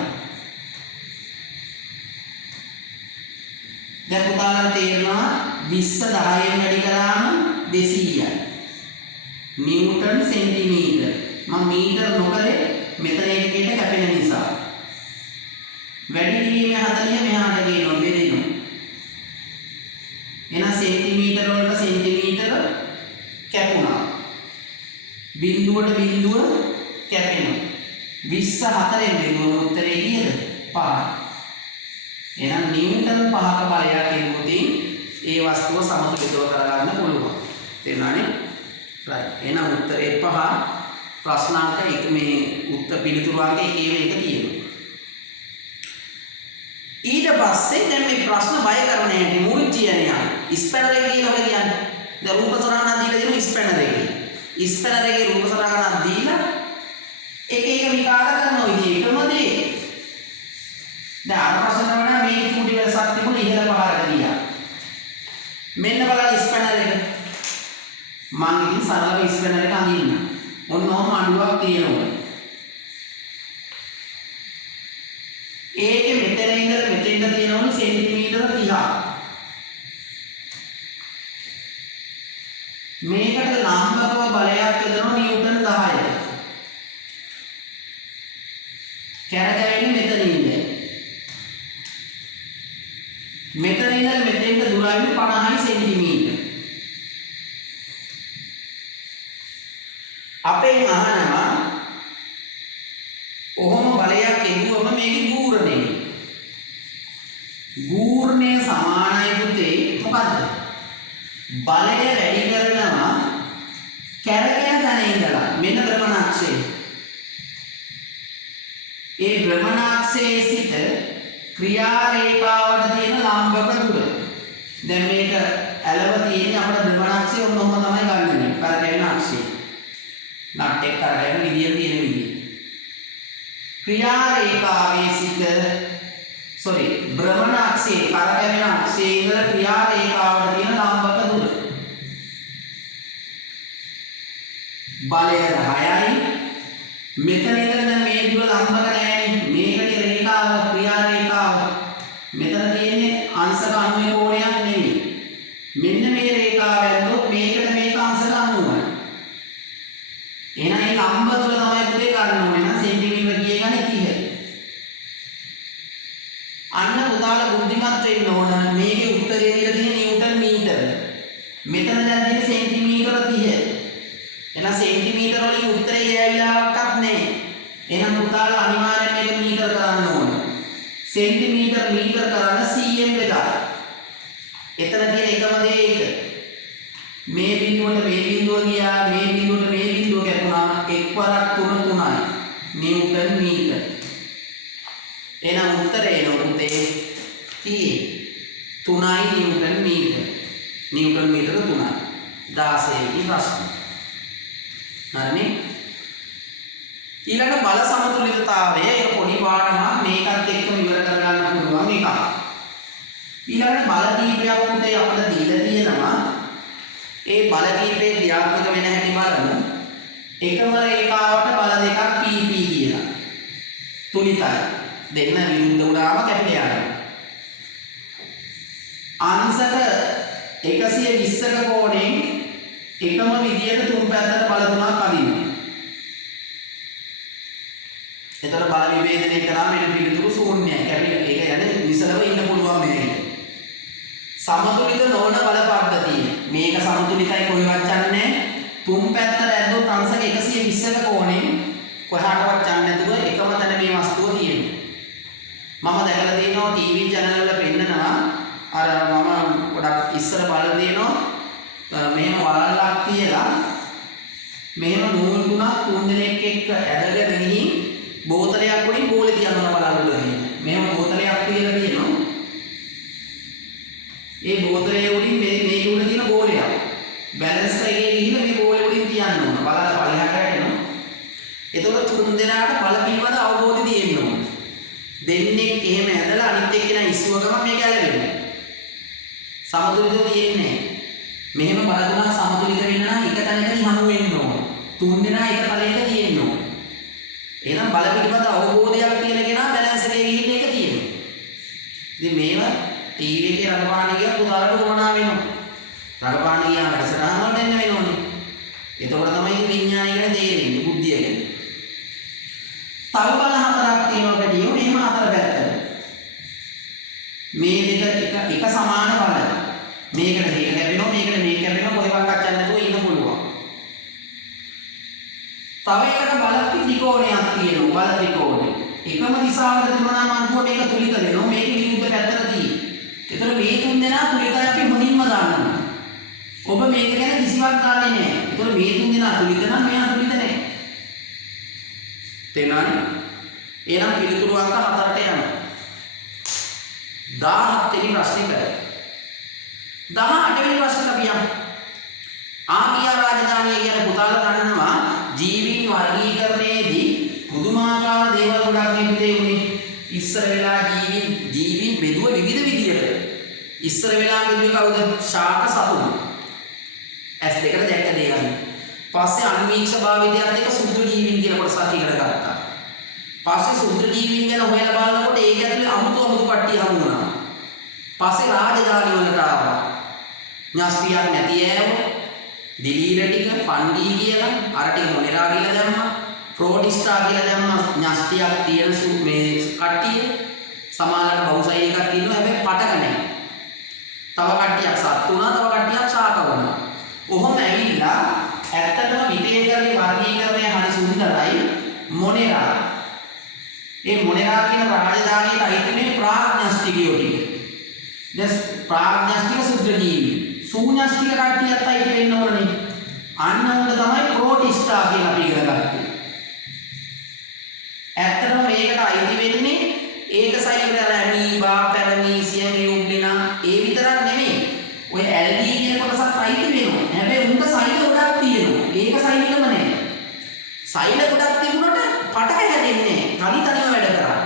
දැන් පුතාලට තේරෙනවා 20 10ෙන් වැඩි කරාම 200යි. නිව්ටන් සෙන්ටිමීටර. මම මීටර නොකරේ මෙතන එකකට කැපෙන නිසා. වැඩි වීම 40 මෙහාට ගේනවා බෙදෙනවා. එහෙනම් සෙන්ටිමීටර වලට සෙන්ටිමීටර කැපුණා. බිඳුවට බිඳුව කැපෙනවා. 24න් බෙදුවොත් උත්තරේ කීයද? 5. එහෙනම් නිව්ටන් 5ක බලයක් එනකොටින් ඒ වස්තුව සමතුලිතව කරගන්න පුළුවන්. තේරුණානේ? right. එහෙනම් උත්තරේ 5. ප්‍රශ්නාංක එක මේ උත්තර පිළිතුරු අංක එකේම එක තියෙනවා. ඊට පස්සේ දැන් මේ ප්‍රශ්න බය කරන හැටි මුර්ජියනිය ස්පැනර් එක කියලා ඔය කියන්නේ. දැන් රූප සරහනක් දීලා දෙනවා ස්පැනර් එකේ. ස්පැනර් එකේ රූප සරහනක් දීලා එක එක විකාර කරනවා ඉතින් ඒකම දේ. දැන් අර ප්‍රශ්න වල මේ චූටි වෙනසක් තිබුණ ඉහළ පහරට ගියා. මෙන්න බලන්න ස්පැනර් එක. මම ඉතින් සරලව ස්පැනර් එක අඳින්න. ඔන්න ඔහම අඩුවක් තියෙනවා. ඒකේ මෙතන ඉඳලා මෙතෙන්ට තියෙනවලු සෙන්ටිමීටර 30ක්. මේකට ලම්බකව බලයක් යොදනවා නිව්ටන් 10යි. කැරකෙන්නේ මෙතන ඉඳලා. මෙතන ඉඳලා මෙතෙන්ට දුරයි 50යි සෙන්ටිමීටර. අපේ අහනවා ඔහොම බලයක් එදුවම මේකේ ගූර්ණය. ගූර්ණය සමානයි පුතේ මොකද්ද? බලය වැඩි කරනවා කැරකෙන තැන ඉඳලා මෙන්න භ්‍රමණාක්ෂය. ඒ භ්‍රමණාක්ෂයේ සිට ක්‍රියා රේඛාවට තියෙන ලම්බක දුර. දැන් මේක ඇලව තියෙන්නේ අපේ භ්‍රමණාක්ෂය ඔන්නෝම තමයි ගන්නනේ. කරකැවෙන අක්ෂය. නට් එක කරකැවෙන විදිය තියෙන විදිය. ක්‍රියා රේඛාවේ සිට භ්‍රමණාක්ෂයේ කරකැවෙන අක්ෂයේ ඉඳලා ක්‍රියා රේඛාවට තියෙන ලම්බක දුර. බලය 10යි. මෙතන ඉඳලා මේ දුර ලම්බක නැහැ. මේකේ රේඛාව ක්‍රියා රේඛාව. මෙතන තියෙන්නේ අංශක 90 කෝණයක් නෙමෙයි. මෙන්න මේ රේඛාව ඇද්දොත් මේකට මේක අංශක 90යි. එහෙනම් මේ ලම්බ දුර තමයි පුතේ ගන්න ඕනේ. එහෙනම් සෙන්ටිමීටර කියේ ගන්නේ 30. අන්න පුතාලා බුද්ධිමත් වෙන්න ඕන. මේකේ උත්තරේ දීලා තියෙන නිව්ටන් මීටර. මෙතන දැන් තියෙන්නේ සෙන්ටිමීටර 30. එහෙනම් සෙන්ටිමීටර වලින් උත්තරේ ගෑවිලාවක්වත් නැහැ. එහෙනම් පුතාලා අනිවාර්යෙන් මේක මීටර කරන්න ඕන. සෙන්ටිමීටර මීටර කරන්න 100ෙන් බෙදා. එතන තියෙන එකම දේ ඒක. මේ බිඳුවට මේ බිඳුව ගියා, මේ බිඳුවට මේ බිඳුව කැපුණා. එක්වරක් 3 3යි. නිව්ටන් මීටර. එහෙනම් උත්තරේ එනවා පුතේ කී 3යි නිව්ටන් මීටර. නිව්ටන් මීටර 3යි. 16 වෙනි ප්‍රශ්න. හරිනේ? ඊළඟ බල සමතුලිතතාවය ඒක පොඩි පාඩමක් මේකත් එක්කම ඉවර කරගන්න පුළුවන් එකක්. ඊළඟට බල කීපයක් පුතේ අපිට දීලා තියෙනවා. ඒ බල කීපේ ක්‍රියාත්මක වෙන හැටි බලමු. එකම රේඛාවට බල දෙකක් PP කියලා. තුලිතයි. දෙන්න විරුද්ධ වුණාම කැපිලා යනවා. අංශක 120ක කෝණයෙන් එකම විදියට තුන් පැත්තට බල තුනක් අදිනවා. එතකොට බල විභේදනය කරාම එන පිළිතුරු ශූන්‍යයි. කැපිලා ඒක යන්නේ නිසලව ඉන්න පුළුවන් මේක. සමතුලිත නොවන බල පද්ධතිය. මේක සමතුලිතයි කොහෙවත් යන්නේ තුන් පැත්තට ඇද්දොත් අංශක 120ක කෝණයෙන් කොහාටවත් යන්නේ නැතුව එකම තැන මේ වස්තුව තියෙනවා. මම දැකලා තියෙනවා ටීවී channel වල පෙන්නනවා අර මම ගොඩක් ඉස්සර බලලා තියෙනවා මෙහෙම වලල්ලක් තියලා මෙහෙම නූල් තුන දෙනෙක් එක්ක ඇදගෙන ගිහින් බෝතලයක් උඩින් බෝලේ තියනවා වලල්ල වල තියෙන. මෙහෙම බෝතලයක් තියලා තියෙනවා. ඒ බෝතලේ උඩින් මේක උඩ තියෙන බෝලයක්. බැලන්ස් එකේ ගිහිල්ලා මේ බෝලේ උඩින් තියන්න ඕන. බලලා පල්ලෙහාට යනවා. එතකොට තුන් දෙනාට බල පිළිබඳ අවබෝධය තියෙන්න ඕන. දෙන්නෙක් එහෙම ඇදලා අනිත් එක්කෙනා ඉස්සුව ගමන් මේක ඇලවෙනවා. සමතුලිතව තියෙන්නේ. මෙහෙම බල තුනක් සමතුලිත වෙන්න නම් එක තැනකදී හමු වෙන්න ඕන. තුන් දෙනා එක තලයක තියෙන්න ඕන. එහෙනම් බල පිළිබඳ අවබෝධයක් තියෙන කෙනා බැලන්ස් එකේ ගිහින් ඒක තියෙනවා. ඉතින් මේවා ටීවී එකේ රඟපාන ගියා පුතාලට කොමනා වෙනවා. රඟපාන ගියා වැඩසටහන් වලට එන්න වෙනෝනේ. එතකොට තමයි විඥානය ගැන තේරෙන්නේ බුද්ධිය ගැන. තව බල හතරක් තියෙනවා වැඩියෝ මෙහෙම හතර පැත්තට. මේ දෙක එක සමාන බල. මේකට මේක කැපෙනවා මේකට මේක කැපෙනවා කොහෙවත් අච්චන්න නැතුව ඉන්න පුළුවන්. තව එකට බල ත්‍රිකෝණයක් තියෙනවා බල ත්‍රිකෝණය. එකම දිශාවකට දුවනා මන්තුව මේක තුලිත වෙනවා මේක විරුද්ධ පැත්තට තියෙනවා. ඒතර මේ තුන් දෙනා තුලිතයි අපි මුලින්ම දානවා. ඔබ මේක ගැන කිසිවක් දන්නේ නැහැ. ඒතර මේ තුන් දෙනා තුලිත නම් මෙයා තුලිත නැහැ. තේරුණානේ? එහෙනම් පිළිතුරු අංක 4ට යනවා. 17 වෙනි ප්‍රශ්නේ කරා. 18 වෙනි ප්‍රශ්නේ අපි යමු. ආගියා රාජධානිය කියන පුතාලා දන්නවා ජීවීන් වර්ගීකරණයේදී පුදුමාකාර දේවල් ගොඩක් නිකුතේ උනේ. ඉස්සර වෙලා ජීවීන් බෙදුව විවිධ විදියට. ඉස්සර වෙලා බෙදුවේ කවුද? ශාක සතුන්. ඇස් දෙකට දැක්ක දේවල්. පස්සේ අන්වීක්ෂ භාවිතයත් එක්ක සුද්ධ ජීවීන් කියන කොටසක් ඉගෙන ගත්තා. පස්සේ සුද්ධ ජීවීන් ගැන හොයලා බලනකොට ඒක ඇතුලේ අමුතු කට්ටිය හමු වුණා. පස්සේ රාජධානි වලට ආවා. ඥාස්තියක් නැති ඇව, දිලීර ටික, ෆන්ඩී කියලා, අර ටික මොනෙරා කියලා දැම්මා. ප්‍රෝටිස්ටා කියලා දැම්මා. ඥාස්තියක් තියෙන මේ කට්ටිය. සමානලට බහුසයි එකක් ඉන්නවා හැබැයි පටක නැහැ. තව කට්ටියක් සත්තු වුණා, තව කට්ටියක් ශාක වුණා. ඔහොම ඇවිල්ලා ඇත්තටම විපේකරණේ වර්ගීකරණය හරි සුන්දරයි මොනෙරා. මේ මොනෙරා කියන රාජධානියට අයිති මේ ප්‍රාග්ඥස්තිකයෝ ටික. දැන් ප්‍රාග්ඥස්තික සුද්ධ ජීවි. සූඤ්ඤස්තික කට්ටියත් අයිති වෙන්න ඕනනේ. අන්න උන්ට තමයි ප්‍රෝටිස්ටා කියලා අපි ඉගෙන ගත්තේ. ඇත්තටම මේකට අයිති වෙන්නේ ඒක සයිලර ඇමීබා, පැරමීසියම්, යුග්ලිනා ඒ විතරක් නෙමෙයි. ඔය ඇල්ගී කියන කොටසත් අයිති වෙනවා. හැබැයි උන්ට සෛල ගොඩක් තියෙනවා. ඒක සෛලෙම නෑ. සෛල ගොඩක් තිබුණට පටක හැදෙන්නේ නෑ. තනිව වැඩ කරා.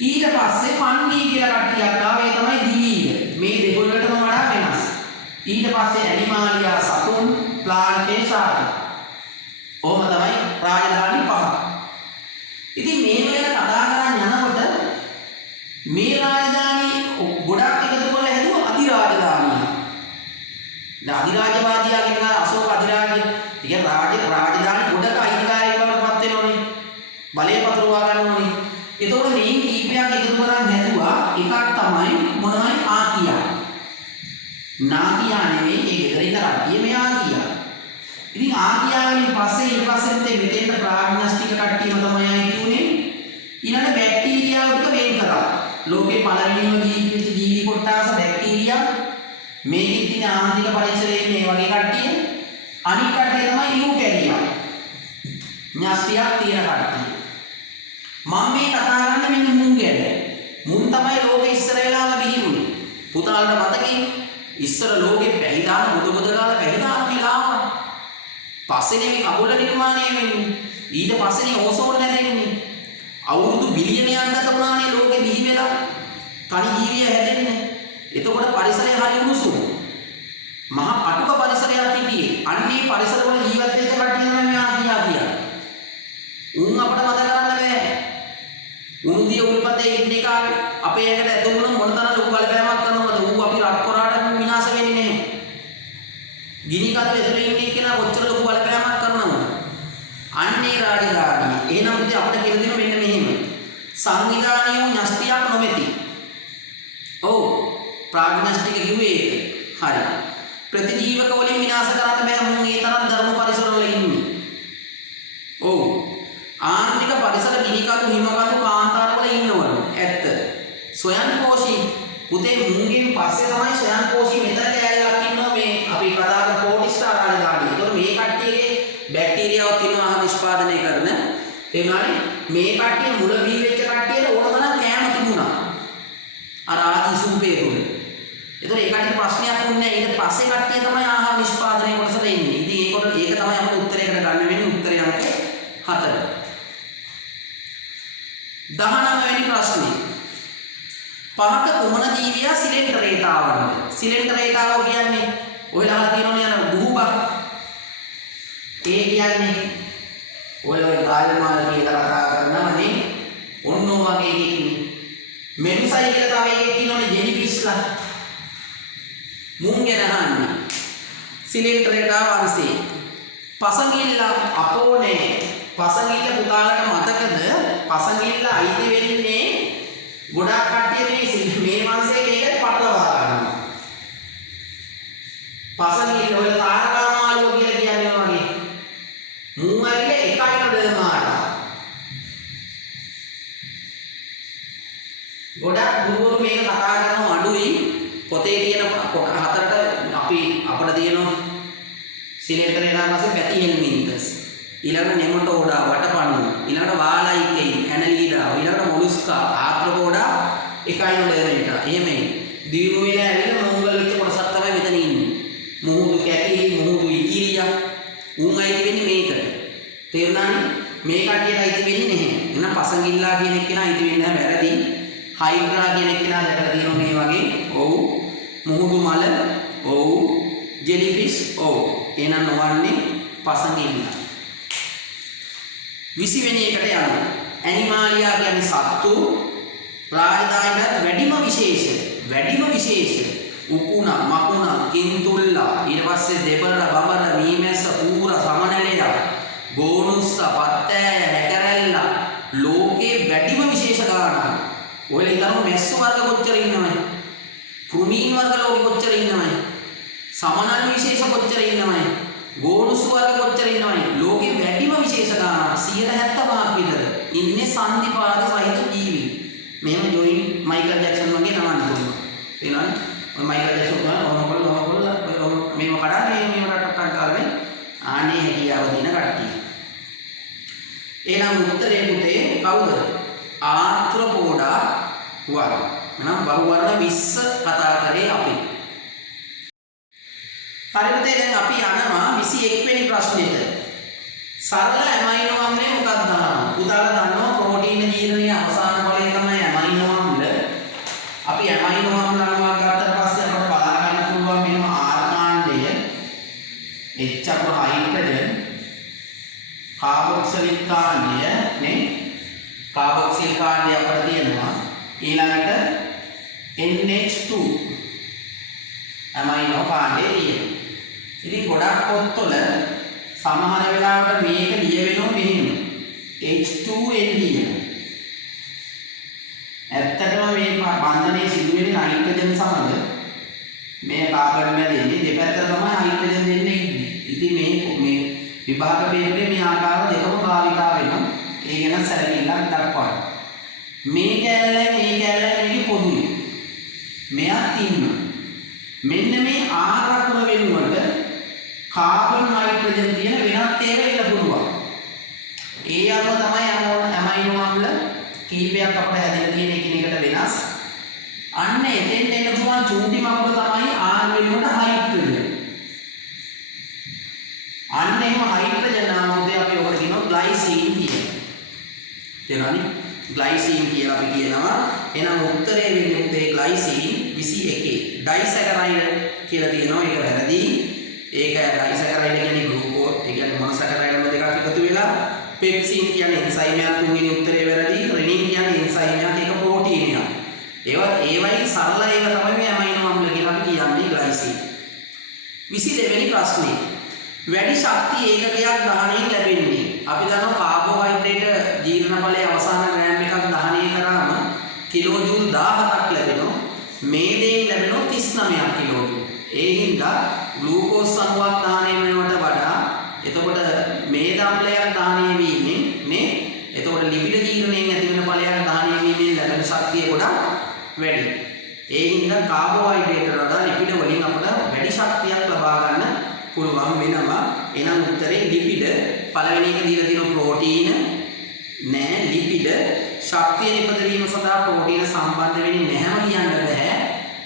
ඊට පස්සේ ෆන්ගී කියලා කට්ටියක් ආවේ තමයි දිලීර. මේ දෙකොල්ලටම වඩා වෙනස්. ඊට පස්සේ ඇනිමාලියා සතුන්, ප්ලාන්ටේ ශාක. ඔහොම තමයි රාජධානි පහ. ඉතින් මේ වගේ කතා කරන් යනකොට මේ රාජධානි ගොඩක් එකතු කරලා හැදුවා අධිරාජධානිය. දැන් අධිරාජවාදියා කියන අශෝක අධිරාජ්‍ය ඉතින් රාජධානි ගොඩක අයිතිකාරයෙක් බවට පත් වෙනෝනේ. බලය පතුරවා ගන්නෝනේ. ඒතකොට මේ කීපයක් එකතු කරන් හැදුවා එකක් තමයි මොනවයි ආකියා. නාකියා නෙමෙයි ඒ ගෙදර ඉන්න කට්ටිය මේ ආකියා. ඉතින් ආකියා වලින් පස්සේ ඊට පස්සේ මෙතෙන්ට ප්‍රාග්ඥස්තික කට්ටියම තමයි ආයි උනේ. ඊළඟ බැක්ටීරියාව ටික වෙන් කරා. ලෝකේ පළවෙනිම ජීවි කොටස බැක්ටීරියා. මේකෙත් තියෙන ආන්තික පරිසරයේ ඉන්නේ මේ වගේ කට්ටිය. අනිත් කට්ටිය තමයි යූකැරියා. ඥාස්තියක් තියෙන කට්ටිය. මම මේ කතා කරන්නේ මෙන්න මුන් ගැන. මුන් තමයි ලෝකෙ ඉස්සර වෙලාම බිහිුනේ. පුතාලට මතකයි ඉස්සර ලෝකෙ පැහිදාන මුද ගාලා පැහිදාන කියලා. පස්සේ මේ කබුල නිර්මාණය වෙන්නේ. ඊට පස්සේ ඕසෝන් නැදෙන්නේ. අවුරුදු බිලියනයක් ගත වුණානේ ලෝකෙ බිහි වෙලා. තනි ජීවිය හැදෙන්නේ. එතකොට පරිසරය හරි උණුසුම්. මහා අටුක පරිසරයක් හිටියේ. අන්නේ පරිසරවල ජීවත් වෙච්ච කට්ටිය තමයි මේ ආකියා කියන්නේ. උන් අපිට මතක කරන්න බෑ. උණුදිය උල්පතේ ඉන්න එක අපේ ඇඟට ඇතුළු මොන තරම් ලොකු බලපෑමක් කරනවද? ඌ අපි රත් කොරාට විනාශ වෙන්නේ නැහැ. ගිනි කඳ ඇතුළේ ඉන්න කෙනා කොච්චර ලොකු බලපෑමක් කරනවද? අන්නේ රාජධානිය. එහෙනම් ඉතින් අපිට කියලා දෙන්න මෙන්න මෙහෙම. සංවිධානීය ඥාස්තියක් නොමැති. ඔව් ප්‍රාග්ඥස්තික කිව්වේ ඒක. හරි. ප්‍රතිජීවක වලින් විනාශ කරන්න බෑ. මුන් ඒ තරම් ධර්ම නිෂ්පාදනය කරන තේරුණානේ මේ කට්ටිය මුල බී වෙච්ච කට්ටියට ඕන තරම් කෑම තිබුණා අර ආදී සූපේ තුල. ඒතකොට ඒ කට්ටියට ප්‍රශ්නයක් වුණේ නැහැ. ඊට පස්සේ කට්ටිය තමයි ආහාර නිෂ්පාදනය කොටසට එන්නේ. ඉතින් ඒක තමයි අපිට උත්තරයකට ගන්න වෙන්නේ. උත්තරය අංක 4. 19 වෙනි ප්‍රශ්නේ. පහත කුමන ජීවියා සිලෙන්ඩරේටාවන්ද? සිලෙන්ඩරේටාව කියන්නේ ඔයලා අහලා තියෙනවනේ අර බුහුබා. ඒ කියන්නේ ඔය ගාල්මාල් කියලා කතා කරනවනේ. ඔන්න ඔය වගේ එකක් ඉන්නේ. මෙඩුසයි කියලා තව එකක් ඉන්නවනේ ජෙලිෆිෂ්ලා. මුං ගැන අහන්නේ. සිලෙන්ඩරේටා වංශේ. පසඟිල්ල අපෝනේ. පසඟිල්ල පුතාලට මතකද? පසඟිල්ල අයිති වෙන්නේ ගොඩාක් කට්ටිය මේ වංශයේ මේකට පටලවා ගන්නවා. පසඟිල්ල ඔය තාරකා මාළුව කියලා කියන්නේ වගේ. මුං ඇවිල්ලා එකයි නඩමාට. ගොඩක් ගුරුවරු මේක කතා කරනවා අඩුයි. පොතේ තියෙන කොට හතරට අපිට තියෙනවා සිලෙන්ඩරේ නම් පස්සේ පැති හෙල්මින්තස්. ඊළඟට නෙමටෝඩා වටපණුව. ඊළඟට වාලයිකෙයින් ඇනලීඩා. ඊළඟට මොලුස්කා ආත්‍රෝපෝඩා එකයි නඩේමේටා. එහෙමයි. දිනු වෙලා ඇවිල්ලා මොංගල් වෙච්ච කොටසක් තමයි මෙතන ඉන්නේ. මුහුදු කැටි මුහුදු ඉතිරියා උන් අයිති වෙන්නේ මේකට. තේරුණානේ? මේ කට්ටියට අයිති වෙන්නේ නැහැ. එහෙනම් පසඟිල්ලා කියන එක්කෙනා අයිති වෙන්නේ නැහැ වැරදි. හයිඩ්‍රා කියන එක්කෙනා දැකලා තියෙනවා මේ වගේ. ඔව්. මුහුදු මල. ඔව්. ජෙලිෆිෂ්. ඔව්. එහෙනම් නොවන්නේ පසඟිල්ලා. 20 වෙනි එකට යනවා. ඇනිමාලියා කියන්නේ සත්තු. රාජධානියට වැඩිම විශේෂ උකුණ මකුණ කින්තුල්ලා ඊට පස්සේ දෙබර බබර මීමැස්ස ඌර සමනලයා ගෝනුස්ස පත්තෑය හැකරැල්ල ලෝකේ වැඩිම විශේෂ ගානක් ඔයලා හිතනවා මැස්සු වර්ග කොච්චර ඉන්නවද කෘමීන් වර්ග ලෝකෙ කොච්චර ඉන්නවද සමනල් විශේෂ කොච්චර ඉන්නවද ගෝනුස්ස වර්ග කොච්චර ඉන්නවද ලෝකේ වැඩිම විශේෂ ගානක් 175ක් විතර ඉන්නේ සංදිපාද සහිත ජීවි මෙහෙම ජොයින් මයිකල් ජැක්සන් වගේ නමන්න පුළුවන් තේරෙනවද මයිකල් ජැක්සන් මේව කඩන්නේ මේව රටක් ගාලා ආනේ හැකියාව දින කට්ටිය. එහෙනම් උත්තරේ පුතේ කවුද? ආත්‍රෝපෝඩා වර්ග. එහෙනම් බහුවර්ණ 20 කතා කරේ අපි. පරිපතේ දැන් අපි යනවා 21 වෙනි ප්‍රශ්නෙට. සරල ඇමයිනෝ අම්ලේ මොකක්ද දානවා? පුතාලා දන්නවා ප්‍රෝටීන ජීර්ණයේ අවසාන ඵලය තමයි ඇමයිනෝ අම්ල. අපි ඇමයිනෝ අම්ල අණුවක් ගත්තට පස්සේ අපිට බලා ගන්න පුළුවන් මෙන්න ආර් කාණ්ඩය H අපර හයිඩ්‍රජන් කාබොක්සිලික් කාණ්ඩය නේ කාබොක්සිල් කාණ්ඩය අපිට තියෙනවා ඊළඟට NH2 ඇමයිනෝ කාණ්ඩය තියෙනවා. ඉතින් ගොඩක් පොත්වල සමහර වෙලාවට මේක ලියවෙනවා මෙහෙම H2ND. ඇත්තටම මේ බන්ධනයේ සිදුවෙන නයිට්‍රජන් සමග මේ කාබන් මැදෙන්නේ දෙපැත්තට තමයි හයිඩ්‍රජන් දෙන්නේ ඉන්නේ. ඉතින් මේ විභාග පේපරේ මේ ආකාර දෙකම භාවිතා වෙනවා. ඒ ගැන සැලකිල්ලක් දක්වන්න. මේ කැලලයි මේකේ පොදුයි. මෙයක් ඉන්නවා. මෙන්න මේ ආරක්ම වෙනුවට කාබන් හයිඩ්‍රජන් තියෙන වෙනත් ඒවා ඉන්න පුළුවන්. ඒ අනුව තමයි ඇමයිනෝ අම්ල කීපයක් අපිට හැදෙලා තියෙන එකිනෙකට වෙනස්. අන්න එතෙන් එන්න පුළුවන් චූටි මකුල තමයි R වෙනුවට හයිඩ්‍රජන්. අන්න එහෙම හයිඩ්‍රජන් නාමෝදේ අපි ඔකට කියනවා ග්ලයිසින් කියලා. තේරුණානේ? ග්ලයිසින් කියලා අපි කියනවා. එහෙනම් උත්තරේ වෙන්නේ උතේ ග්ලයිසින් 21. ඩයිසැකරයිඩ් කියලා තියෙනවා. ඒක වැරදි. ඒක ඩයිසැකරයිඩ් කියන්නේ ග්ලූකෝස්. ඒ කියන්නේ මොනොසැකරයිඩ් දෙකක් එකතු වෙලා පෙප්සින් කියන්නේ එන්සයිමයක් තුන්වෙනි උත්තරේ වැරදි. රෙනින් කියන්නේ එන්සයිමයක් ඒක ප්‍රෝටීනයක්. ඒවයි සරල ඒක තමයි මේ ඇමයිනෝ අම්ල කියලා අපි කියන්නේ ග්ලයිසින්. 22 වෙනි ප්‍රශ්නේ. වැඩි ශක්තිය ඒකකයක් දහණයෙන් ලැබෙන්නේ. අපි දන්නවා කාබෝහයිඩ්‍රේට් ජීර්ණ ඵලයේ අවසාන ග්‍රෑම් එකක් දහණය කරාම කිලෝජූල් 17ක් ලැබෙනවා. මේදයෙන් ලැබෙනවා 39ක් කිලෝජූල්. ඒ හින්දා ග්ලූකෝස් අණුවක් දහණය වෙනවට වඩා එතකොට මේද අම්ලයක් දහණය වීමෙන් නේ එතකොට ලිපිඩ ජීර්ණයෙන් ඇති වෙන ඵලයක් දහණය වීමෙන් ලැබෙන ශක්තිය ගොඩක් වැඩි. ඒ හින්දා කාබෝහයිඩ්‍රේට් වලට ලිපිඩ වලින් අපිට වැඩි ශක්තියක් ලබා ගන්න පුළුවන් වෙනවා. තියෙනවා. එහෙනම් උත්තරේ ලිපිඩ. පළවෙනි එක දීලා තියෙනවා ප්‍රෝටීන නෑ ලිපිඩ. ශක්තිය නිපදවීම සඳහා ප්‍රෝටීන සම්බන්ධ වෙන්නේ නැහැම කියන්න බෑ.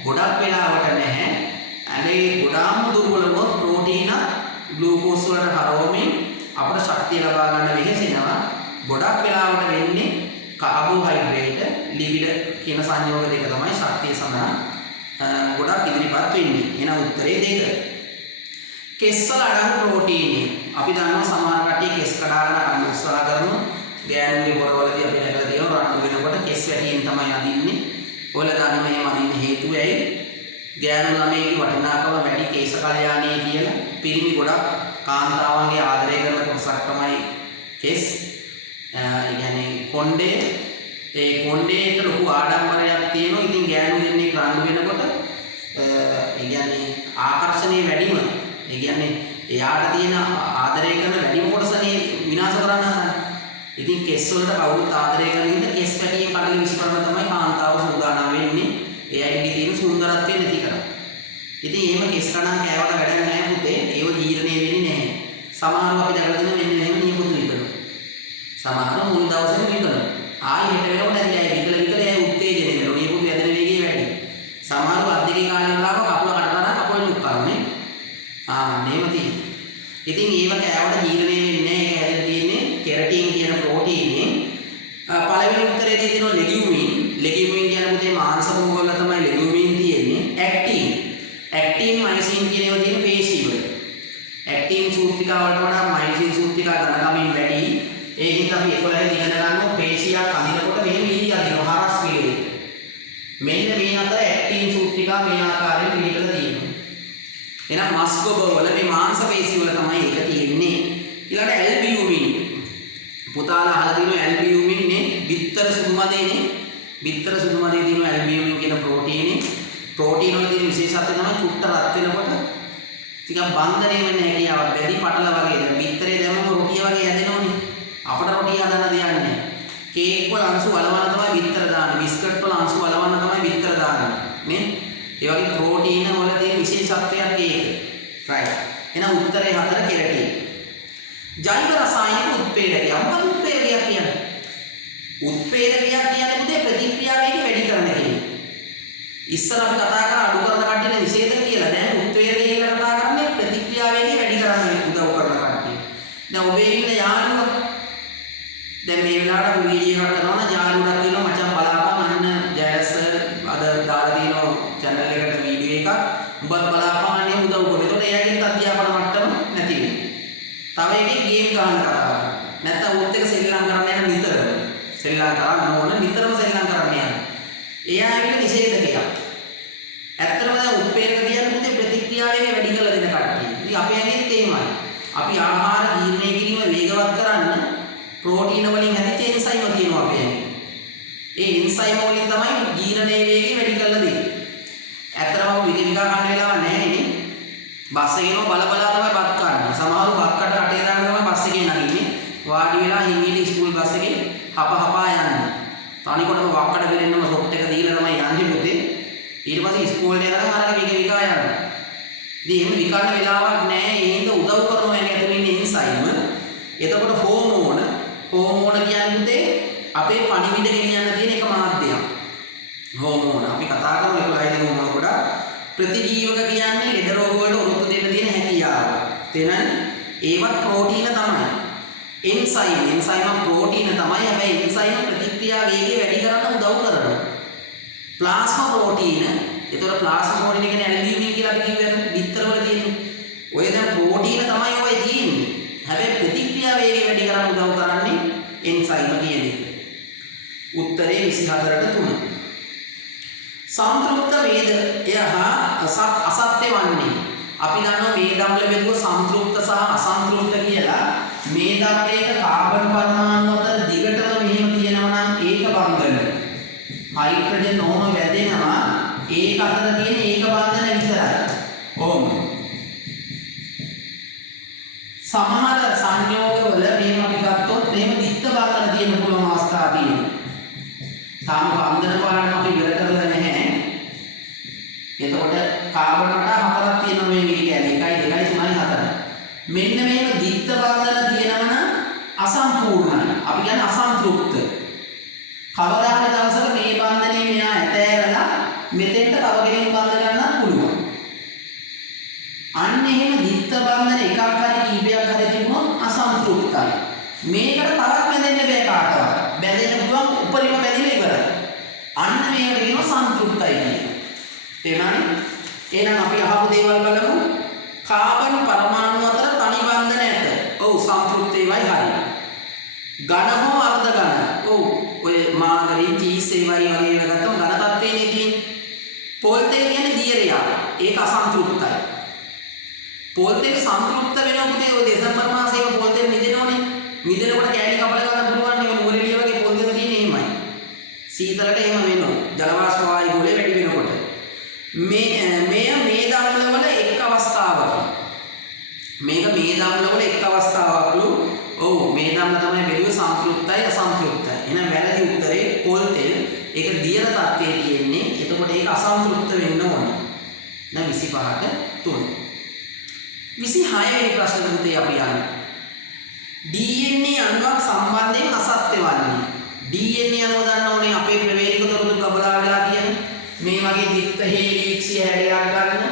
ගොඩක් වෙලාවට නැහැ. ඇයි ගොඩාක් දුර්වල වුණොත් ප්‍රෝටීන ග්ලූකෝස් වලට හරවමින් අපට ශක්තිය ලබා ගන්න වෙහෙසෙනවා. ගොඩක් වෙලාවට වෙන්නේ කාබෝහයිඩ්‍රේට් ලිපිඩ කියන සංයෝග දෙක තමයි ශක්තිය සඳහා ගොඩක් ඉදිරිපත් වෙන්නේ. එහෙනම් උත්තරේ දෙක. කෙස් වල අඩංගු ප්‍රෝටීන. අපි දන්නවා සමහර කට්ටිය කෙස් කඩාගෙන අන්න උත්සාහ කරනවා. ගෑනුන්ගේ පොරවලදී අපි දැකලා තියෙනවා රණ්ඩු වෙනකොට කෙස් වැටියෙන් තමයි අදින්නේ. ඔයාලා දන්නවා එහෙම අදින්න හේතුව ඇයි? ගෑනු ළමයිගේ වටිනාකම වැඩි කේශ කල්යාණී කියලා. පිරිමි ගොඩක් කාන්තාවන්ගේ ආදරය කරන කොටසක් තමයි කෙස්. ඒ කියන්නේ කොණ්ඩේ. ඒ කොණ්ඩේට ලොකු ආඩම්බරයක් තියෙනවා. ඉතින් ගෑනු දෙන්නේ රණ්ඩු වෙනකොට ඒ කියන්නේ ආකර්ෂණීය වැඩිම. ඒ කියන්නේ එයාට තියෙන ආදරය කරන වැඩිම කොටසනේ විනාශ කරන්න හදන්නේ. ඉතින් කෙස් වලට කවුරුත් ආදරය කරන හින්දා කෙස් පැටියෙන් කඩල විශ්කරන තමයි කාන්තාව සූදානම් වෙන්නේ. ඒ අයගේ තියෙන සුන්දරත්වය නැති කරලා. ඉතින් එහෙම කෙස් කණන් කෑවට වැඩක් නැහැ පුතේ. ඒව ජීර්ණය වෙන්නේ නැහැ. සමහරව අපි දැකලා තියෙන මෙන්න මෙහෙම නියපොතු විතරයි. සමහරව මුල් දවසේම විතරයි. ආයෙ හෙට වෙනකොට ඇවිල්ලා විකල ඒ උත්තේජනය වෙනවා. නියපොතු ඇදෙන වේගය වැඩි. සමහරව අද්දකේ කාලේ වෙලාව කකුල කඩ කරා කකුල නුක් කරන්නේ. මෙහෙම තියෙනවා. ඉතින් ඒව කෑවට ජීර්ණය වෙන්නේ නැහැ. ඒක හැදෙන්න තියෙන්නේ කෙරටින් කියන ප්‍රෝටීනේ. පළවෙනි උත්තරේදී තියෙනවා ලෙගියුමින්. ලෙගියුමින් කියන්නේ පුතේ මාංශ භෝග වල තමයි ලෙගියුමින් තියෙන්නේ. ඇක්ටින්. ඇක්ටින් මයොසින් කියන ඒවා තියෙන පේශී වල. ඇක්ටින් සූත්‍රිකා වලට වඩා මයොසින් සූත්‍රිකා ඝනකමින් වැඩි. ඒ හින්දා අපි 11 ඉගෙන ගන්නවා පේශියක් අඳිනකොට මෙහෙම ඉලි අදිනවා හරස් වේලේ. මෙන්න මේ අතර ඇක්ටින් සූත්‍රිකා මේ ආකාරයෙන් පිළිකලා තියෙනවා. එහෙනම් මස්කොබ වල මේ මාංශ පේශී වල තමයි ඒක තියෙන්නේ. ඊළඟට ඇල්බියුමින්. පුතාලා අහලා තියෙනවා ඇල්බියුමින් නේ බිත්තර සුදු මදේනේ. බිත්තර සුදු මදේ තියෙන ඇල්බියුමින් කියන ප්‍රෝටීනේ. ප්‍රෝටීන වල තියෙන විශේෂත්වය තමයි චුට්ට රත් වෙනකොට ටිකක් බන්ධනය වෙන්න හැකියාවක් බැරි පටල වගේ. දැන් බිත්තරේ දැම්මම රොටිය වගේ හැදෙනවනේ. අපට රොටිය හදන්න දෙයක් නැහැ. කේක් වල අංශු වලවන්න තමයි බිත්තර දාන්නේ. බිස්කට් වල අංශු වලවන්න තමයි බිත්තර දාන්නේ. නේ? ඒ වගේ ප්‍රෝටීන වල තියෙන විශේෂත්වයක් ඒක. රයිට්. එහෙනම් උත්තරේ 4 කෙරටින්. ජෛව රසායනික උත්පේරකයක්. මොකද උත්පේරකයක් කියන්නේ? උත්පේරකයක් කියන්නේ මුදේ ප්‍රතික්‍රියා වේගය වැඩි කරන කෙනෙක්. ඉස්සර අපි කතා කරා අඩු කරන කට්ටියට නිෂේධ කියලා. දැන් උත්පේරකය කියලා කතා කරන්නේ ප්‍රතික්‍රියා වේගය වැඩි කරන්න උදව් කරන කට්ටිය. දැන් ඔබේ ඉන්න යාළුවා දැන් මේ වෙලාවට අපි වීඩියෝ එකක් කරනවා නම් යාළුවාට කියනවා මචං බලාපන් අන්න ජයස් සර් අද දාලා තියෙනවා channel එකට වීඩියෝ එකක්. උඹත් බලාපන් අනේ උදව් කරනවා. ඒතකොට එයාගෙන් අධ්‍යාපන මට්ටම නැති වෙනවා. තව එකෙක් ගේම් ගන්න කතා කරනවා. නැත්නම් උත් එක සෙල්ලම් කරන්න යන නිතරම. සෙල්ලම් කරන්න ඕන නිතරම සෙල්ලම් කරන්න යන. එයා ඇවිල්ලා නිෂේධකයා. ඇත්තටම දැන් උත්පේරක කියන්නේ මුතේ ප්‍රතික්‍රියාවේ වැඩි කරලා දෙන කට්ටිය. ඉතින් අපේ ඇඟෙත් එහෙමයි. අපි ආහාර ජීර්ණය කිරීම වේගවත් කරන්න ප්‍රෝටීන වලින් හැදිච්ච එන්සයිම තියෙනවා අපේ ඇඟේ. ඒ එන්සයිම වලින් තමයි ජීර්ණයේ වේගය වැඩි කරලා දෙන්නේ. ඇත්තටම විදිවිකා ගන්න වෙලාවක් නැහැ නේ. බස් එකේම බල බලා තමයි බත් කන්නේ. සමහරව බක්කට අටේ දාගෙන තමයි බස් එකේ නගින්නේ. වාඩි වෙලා හිමීට ස්කූල් බස් එකේ හපා යන්නේ. තනිකොටම වක්කට බෙරෙන්නම සොට් එක දීලා තමයි යන්නේ පුතේ. ඊට පස්සේ ඉස්කෝලේ යනකම් අරගෙන විකා යනවා. ඉතින් එහෙම විකන්න වෙලාවක් නැහැ. ඒ හින්දා උදව් කරනවා ඇඟ ඇතුලේ ඉන්න එන්සයිම. එතකොට හෝමෝන කියන්නේ පුතේ අපේ පණිවිඩ ගෙනියන්න තියෙන එක මාධ්‍යයක්. හෝමෝන අපි කතා කරමු 11 දෙනෙක් හෝමෝන කොට ප්‍රතිජීවක කියන්නේ ලෙඩ රෝග වලට උරුත්තු දෙන්න තියෙන හැකියාව. තේනන් ඒවත් ප්‍රෝටීන තමයි. එන්සයිම ප්‍රෝටීන තමයි. හැබැයි එන්සයිම ප්‍රතික්‍රියා වේගය වැඩි කරන්න උදව් කරනවා. ප්ලාස්මා ප්‍රෝටීන. ඒතර ප්ලාස්මා ප්‍රෝටීන කියන්නේ ඇල්බියුමින් කියලා අපි කිව්වනේ බිත්තර වල තියෙන්නේ. ඔය දැන් ප්‍රෝටීන තමයි ඔය තියෙන්නේ. හැබැයි ප්‍රතික්‍රියා වේගය වැඩි කරන්න උදව් කරන්නේ එන්සයිම කියන එක. උත්තරේ 24ට 3. සම්තෘප්ත වේද එහා අසත්‍ය වන්නේ. අපි දන්නවා මේ දම්වල බෙදුව සම්තෘප්ත සහ අසන්තෘප්ත කියලා. මේ දම්වලේක කාබන් පරමාණු අතර දිගටම මෙහෙම තියෙනවා නම් ඒක බන්ධන. හයිඩ්‍රජන් ඕම වැදෙනවා. ඒක අතර තියෙන ඒක බන්ධන විතරයි. ඕම. සමහර සංයෝගවල මෙහෙම අපි ගත්තොත් මෙහෙම දිත්ත බන්ධන තියෙන පුළුවන් අවස්ථා තියෙනවා. තාම බන්ධන පාඩම අපි ඉවර කරලා නැහැ. එතකොට කාබන් වල හතරක් තියෙනවා මේ මිලි කැලේ 1 2 3 4. මෙන්න අසම්පූර්ණයි. අපි කියන්නේ අසන්තෘප්ත. කවදා හරි දවසක මේ බන්ධනේ මෙයා ඇතෑරලා මෙතෙන්ට තව කෙනෙක් බන්ධ ගන්නත් පුළුවන්. අන්න එහෙම දිත්ත බන්ධන එකක් හරි කීපයක් හරි තිබුණොත් අසන්තෘප්තයි. මේකට තවත් බැඳෙන්න බෑ කාටවත්. බැඳෙන්න පුළුවන් උපරිම බැඳිලා ඉවරයි. අන්න මේකට කියනවා සන්තෘප්තයි කියලා. තේරුණානේ? එහෙනම් අපි අහපු දේවල් බලමු. කාබන් පරමාණු අතර තනි බන්ධන ඇත. ඔව් සන්තෘප්ත ඒවායි හරි. ඝන හෝ අර්ධ ඝන. ඔව් ඔය මාගරින් චීස් ඒවායි වගේ ඒවා ගත්තම ඝන තත්ත්වයේදී තියෙන්නේ. පොල් තෙල් කියන්නේ දියරයක්. ඒක අසන්තෘප්තයි. පොල් තෙල් සන්තෘප්ත වෙනවා පුතේ ඔය දෙසැම්බර් මාසයේ පොල් තෙල් මිදෙනවනේ. මිදෙනකොට කෑලි කපලා ගන්න පුළුවන් නේ නුවරඑළිය වගේ පොල් තෙල් තියෙන්නේ එහෙමයි. සීතලට එහෙම වෙනවා. ජල වාෂ්ප වායු ගොඩේ වැඩි වෙනකොට. මේ දම්ලවල එක් අවස්ථාවක. මේක මේ දම්ලවල එක් අවස්ථාවක්ලු. ඔව් මේ දම්ල තමයි බැලුවේ සන්තෘප්තයි අසන්තෘප්තයි. එහෙනම් වැරදි උත්තරේ පොල් තෙල්. ඒක දියර තත්ත්වයේ තියෙන්නේ. එතකොට ඒක අසන්තෘප්ත වෙන්න ඕනේ. දැන් 25ට 3. 26 වෙනි ප්‍රශ්නෙට පුතේ අපි යන්නේ. DNA අණුවක් සම්බන්ධයෙන් අසත්‍ය වන්නේ. DNA අණුව දන්න ඕනේ අපේ ප්‍රවේලික තොරතුරු ගබඩා වෙලා තියෙන මේ වගේ දිත්ත හේලික්සිය හැඩයක් ගන්න.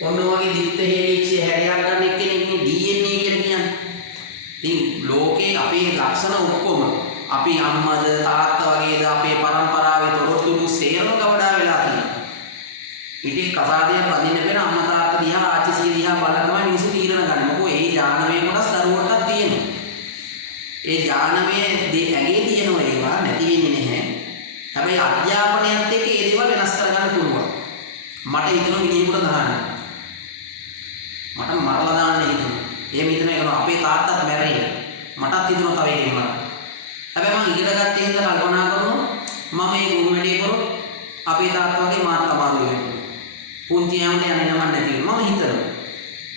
ඔන්න වගේ දිත්ත හේලික්සිය හැඩයක් ගන්න එක්කෙනෙක් DNA කියලා කියන්නේ. ඉතින් ලෝකේ අපේ ලක්ෂණ ඔක්කොම අපි අම්මද තාත්තා වගේද අපේ පරම්පරාවේ තොරතුරු සේරම ගබඩා වෙලා තියෙනවා. ඉතින් කසාදයක් බඳින්න පෙර අම්මා තාත්තා දිහා ආච්චි දිහා බලලා තමයි මිනිස්සු තීරණ ගන්න. මොකෝ ඒ ඥානමය කොටස් දරුවන්ටත් තියෙනවා. ඒ ඥානමය ඇගේ තියෙනවා ඒවා නැති වෙන්නේ නැහැ. හැබැයි අධ්‍යාපනයත් එක්ක ඒ දේවල් වෙනස් කරගන්න පුළුවන්. මට හිතෙනවා මිනිහෙකුට දාන්න. මට මරලා දාන්න හිතෙනවා. එහෙම හිතන එක අපේ තාත්තත් මැරෙයි. මටත් හිතෙනවා තව එකෙක් මරන්න. හැබැයි මම ඉගෙන ගත්තේ හින්දා කල්පනා කරනවා මම මේ ගුරු වැඩේ කරොත් අපේ තාත්තා වගේ මාත් අමාරු වෙනවා. පුංචි යමට යන්නේ නම නැති මම හිතනවා.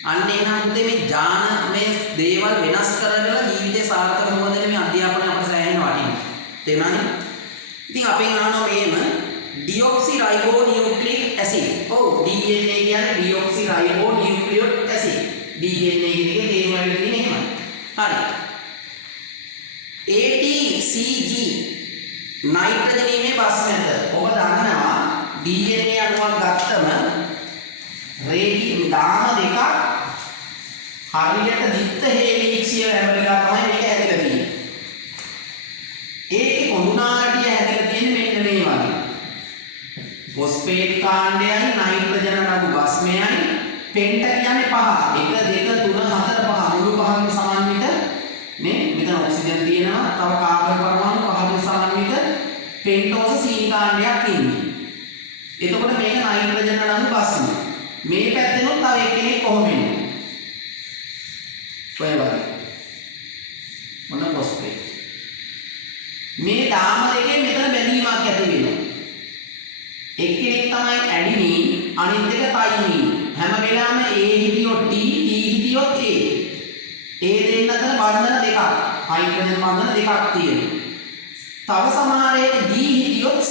අන්න එහෙනම් මේ ඥාන මේ දේවල් වෙනස් කරලා ජීවිතේ සාර්ථක වෙනවද මේ අධ්‍යාපනය අපට සෑහෙන වටිනවා. තේරුණානේ? ඉතින් අපෙන් අහනවා මේම ඩිऑක්සිරයිබෝනියුක්ලික් ඇසිඩ්. ඔව් DNA කියන්නේ ඩිऑක්සිරයිබෝනියුක්ලික් ඇසිඩ්. DNA එකේ තේරුම වෙන්නේ තියෙන්නේ එහෙමයි. හරි. ATCG නයිට්‍රජනීමේ බස්මැත. ඔබ දන්නවා DNA අණුවක් ගත්තම දාම දෙකක් හරියට දිත්ත හේලික්සිය හැමදෙලා තමයි මේක හැදෙලා තියෙන්නේ. ඒකේ කොඳුනාටිය හැදෙලා තියෙන්නේ මෙන්න මේ වගේ. ෆොස්ෆේට් කාණ්ඩයයි නයිට්‍රජන නඩු බස්මයයි පෙන්ට කියන්නේ 5. 1 2 3 4 5 මුළු පහම සමන්විත නේ. මෙතන ඔක්සිජන් තියෙනවා. තව කාබන් පරමාණු පහකින් සමන්විත පෙන්ටෝස සීනි කාණ්ඩයක් ඉන්නේ. එතකොට මේක නයිට්‍රජන නඩු බස්මය. මේ පැත්තෙනොත් තව එක්කෙනෙක් කොහොම එන්නේ? ඔය වගේ. මොන ෆොස්ෆේට්. මේ දාම දෙකේ මෙතන බැඳීමක් ඇති වෙනවා. එක්කෙනෙක් තමයි ඇඩිනින් අනිත් එක තයිමින්. හැම වෙලාවෙම A හිටියොත් D, D හිටියොත් A. A දෙන්න අතර බන්ධන දෙකක්. හයිඩ්‍රජන් බන්ධන දෙකක් තියෙනවා. තව සමහරේක D හිටියොත් C.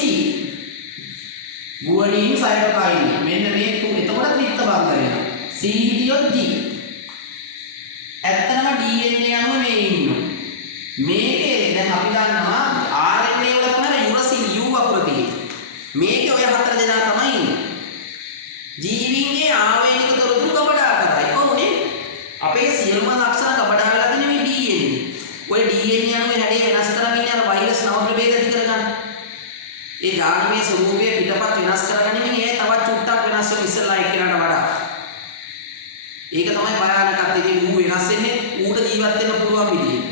ගුවනින් සයිටෝකයින්. මෙන්න මේ තුන. එතකොට ත්‍රිත්ත බන්ධන වෙනවා. C හිටියොත් D. ඇත්තටම DNA අණුව මේ ඉන්නවා. මේකේ දැන් අපි දන්නවා RNA වල තමයි යුරසිල් U වපුර තියෙන්නේ. මේකේ ඔය හතර දෙනා තමයි ඉන්නේ. ජීවීන්ගේ ආවේනික තොරතුරු ගබඩා කරයි. කොහොනේ? අපේ සියලුම ලක්ෂණ ගබඩා වෙලා තියෙන මේ DNA. ඔය DNA අණුවේ හැඩය වෙනස් කරමින් යන වෛරස් නව ප්‍රභේද ඇති කරගන්න. ඒ ඥානමය ස්වභාවය පිටපත් වෙනස් කරගනිමින් ඒ තවත් චුට්ටක් වෙනස් වෙන ඉස්සෙල්ලා එක්කෙනාට වඩා. ඒක තමයි භයානකත්. ඉතින් ඌ වෙනස් වෙන්නේ ඌට ජීවත් වෙන්න පුළුවන් විදියට.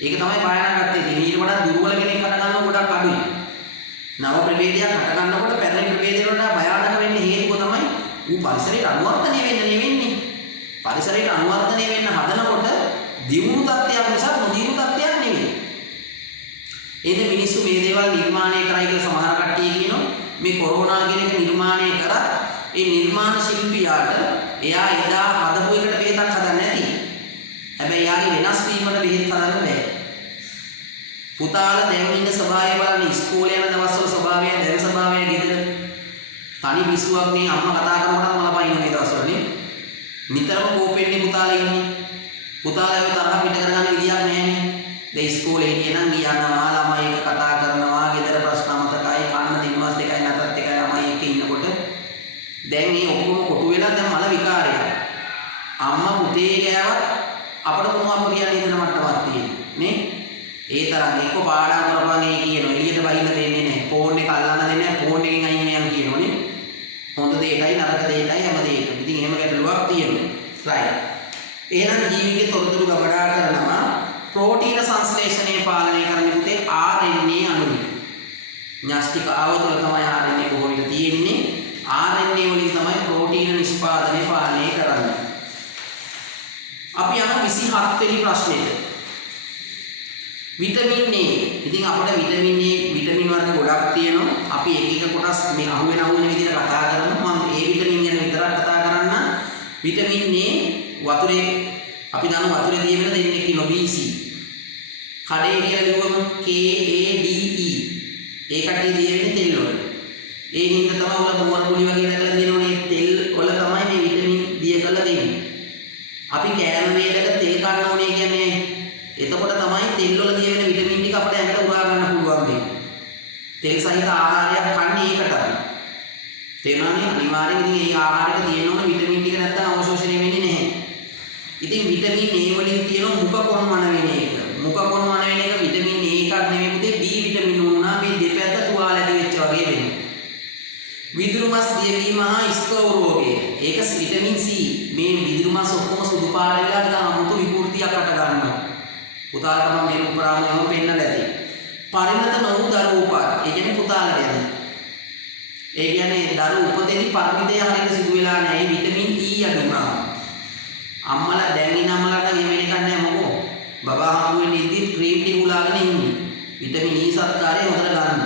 ඒක තමයි භයානකත්. ඉතින් ඊට වඩා දුර්වල කෙනෙක් හට ගන්නව ගොඩක් අඩුයි. නව ප්‍රභේදයක් හට ගන්නකොට පැරණි ප්‍රභේදයට වඩා භයානක වෙන්නේ හේතුව තමයි ඌ පරිසරයට අනුවර්තනය වෙන්න නෙවෙන්නේ. පරිසරයට අනුවර්තනය වෙන්න හදනකොට දියුණු තත්ත්වයක් නිසා නොදියුණු තත්ත්වයක් නෙවෙයි. ඒද මිනිස්සු මේ දේවල් නිර්මාණය කරයි කියලා සමහර කට්ටිය කියනවා. මේ කොරෝනා කියන එක නිර්මාණය කරා ඒ නිර්මාණ ශිල්පියාට එයා එදා හදපු එකට බෙහෙතක් හදන්න නැති. හැබැයි යාගේ වෙනස් වීමකට බෙහෙත් හදන්න බෑ. පුතාලා දැන් ඉන්න ස්වභාවය බලන්න ඉස්කෝලේ යන දවස්වල ස්වභාවය දැන් ස්වභාවය ගෙදර තනි විසුවක් නේ අම්මා කතා කරනකොට මම පයින් මේ දවස්වල නේ. නිතරම කෝපෙන්නේ පුතාලා ඉන්නේ. පුතාලා ඒ තරහ පිට කරගන්න විදියක් නැහැ නේ. දැන් ඉස්කෝලේ ගියනම් යනවා ළමයි එක කතා කරනවා ගෙදර ප්‍රශ්න මතකයි කන්න දිනවස් දෙකයි නැතත් එකයි ළමයි එක්ක ඉන්නකොට දැන් මේ ඔක්කොම කොටු වෙලා දැන් මල විකාරයක්. අම්මා පුතේ ගෑවත් අපිට මොනවද කියන්නේ ඉතන මට්ටමක් තියෙන්නේ නේ. ඒ තරම් එක්ක පාඩම් කරපන් ඒ කියනවා එළියට බහින්න දෙන්නේ නැහැ. ෆෝන් එක අල්ලන්න දෙන්නේ නැහැ. ෆෝන් එකෙන් අයින් වෙනවා කියනෝනේ. හොඳ දෙයටයි නරක දෙයටයි හැම දෙයකටම. ඉතින් එහෙම ගැටලුවක් තියෙනවා. රයිට්. එහෙනම් ජීවිතේ තොරතුරු ගබඩා කරනවා ප්‍රෝටීන සංශ්ලේෂණය පාලනය කරන්න පුතේ RNA අණු. න්‍යෂ්ටිකාව තුළ තමයි RNA බොහෝ විට තියෙන්නේ. RNA වලින් තමයි ප්‍රෝටීන නිෂ්පාදනය පාලනය කරන්නේ. අපි යමු 27 වෙනි ප්‍රශ්නෙට. Vitamin A. ඉතින් අපිට විටමින් වර්ග ගොඩක් තියෙනවා. අපි එක එක කොටස් මේ අහුවෙන විදිහට කතා කරමු. මම A විටමින් ගැන විතරක් කතා කරන්න. විටමින් A වතුරේ අපි දන්න වතුරේ දිය වෙන දෙන්නෙක් ඉන්නවා BC. කඩේ කියලා ලියුවම KADE. ඒ කඩේ දිය වෙන්නේ තෙල් වල. ඒ හින්දා තමයි ඔයාලා මොන කුලි වගේ දැකලා තියෙනවනේ තෙල් වල තමයි මේ විටමින් දිය කරලා දෙන්නේ. අපි කෑම වේලක තෙල් ගන්න ඕනේ කියන්නේ එතකොට තමයි තෙල් වල දිය වෙන විටමින් ටික අපිට ඇඟට උරා ගන්න පුළුවන් වෙන්නේ. තෙල් සහිත ආහාරයක් කන්නේ ඒකටයි. තේරුණානේ? අනිවාර්යෙන් ඉතින් ඒ ආහාරෙක තියෙන ඕන විටමින් ටික නැත්තම් අවශෝෂණය වෙන්නේ නැහැ. ඉතින් විටමින් A වලින් තියෙන මුඛකොණ්මන වෙන එක. මුඛකොණ්මන වෙන එක විටමින් A එකක් නෙමෙයි පුතේ B විටමින් වුණා මේ දෙපැත්ත තුවාල ඇති වෙච්ච වගේ වෙනවා. විදුරු මස් දියවීම හා ස්කෝව රෝගය. ඒක විටමින් C. මේ විදුරු මස් ඔක්කොම සුදු පාට වෙලා නිකන් අමුතු විකෘතියක් අට ගන්නවා. පුතාලට මම මේ උපරාමයම පෙන්නලා ඇති. පරිණත නොවු දරුවෝ උපත්. ඒ කියන්නේ පුතාලට යන. ඒ කියන්නේ දරුවෝ උපතේදී පරිණතය හරියට සිදු වෙලා නැහැ. විටමින් E අඩු වුණා. අම්මලා දැන් ඉන්න අම්මලාට එහෙම එකක් නැහැ මොකෝ. බබා හම්බ වෙන්නේ ඉතින් ක්‍රීම් ටික උලාගෙන ඉන්නේ. විටමින් E සත්කාරය හොදට ගන්න.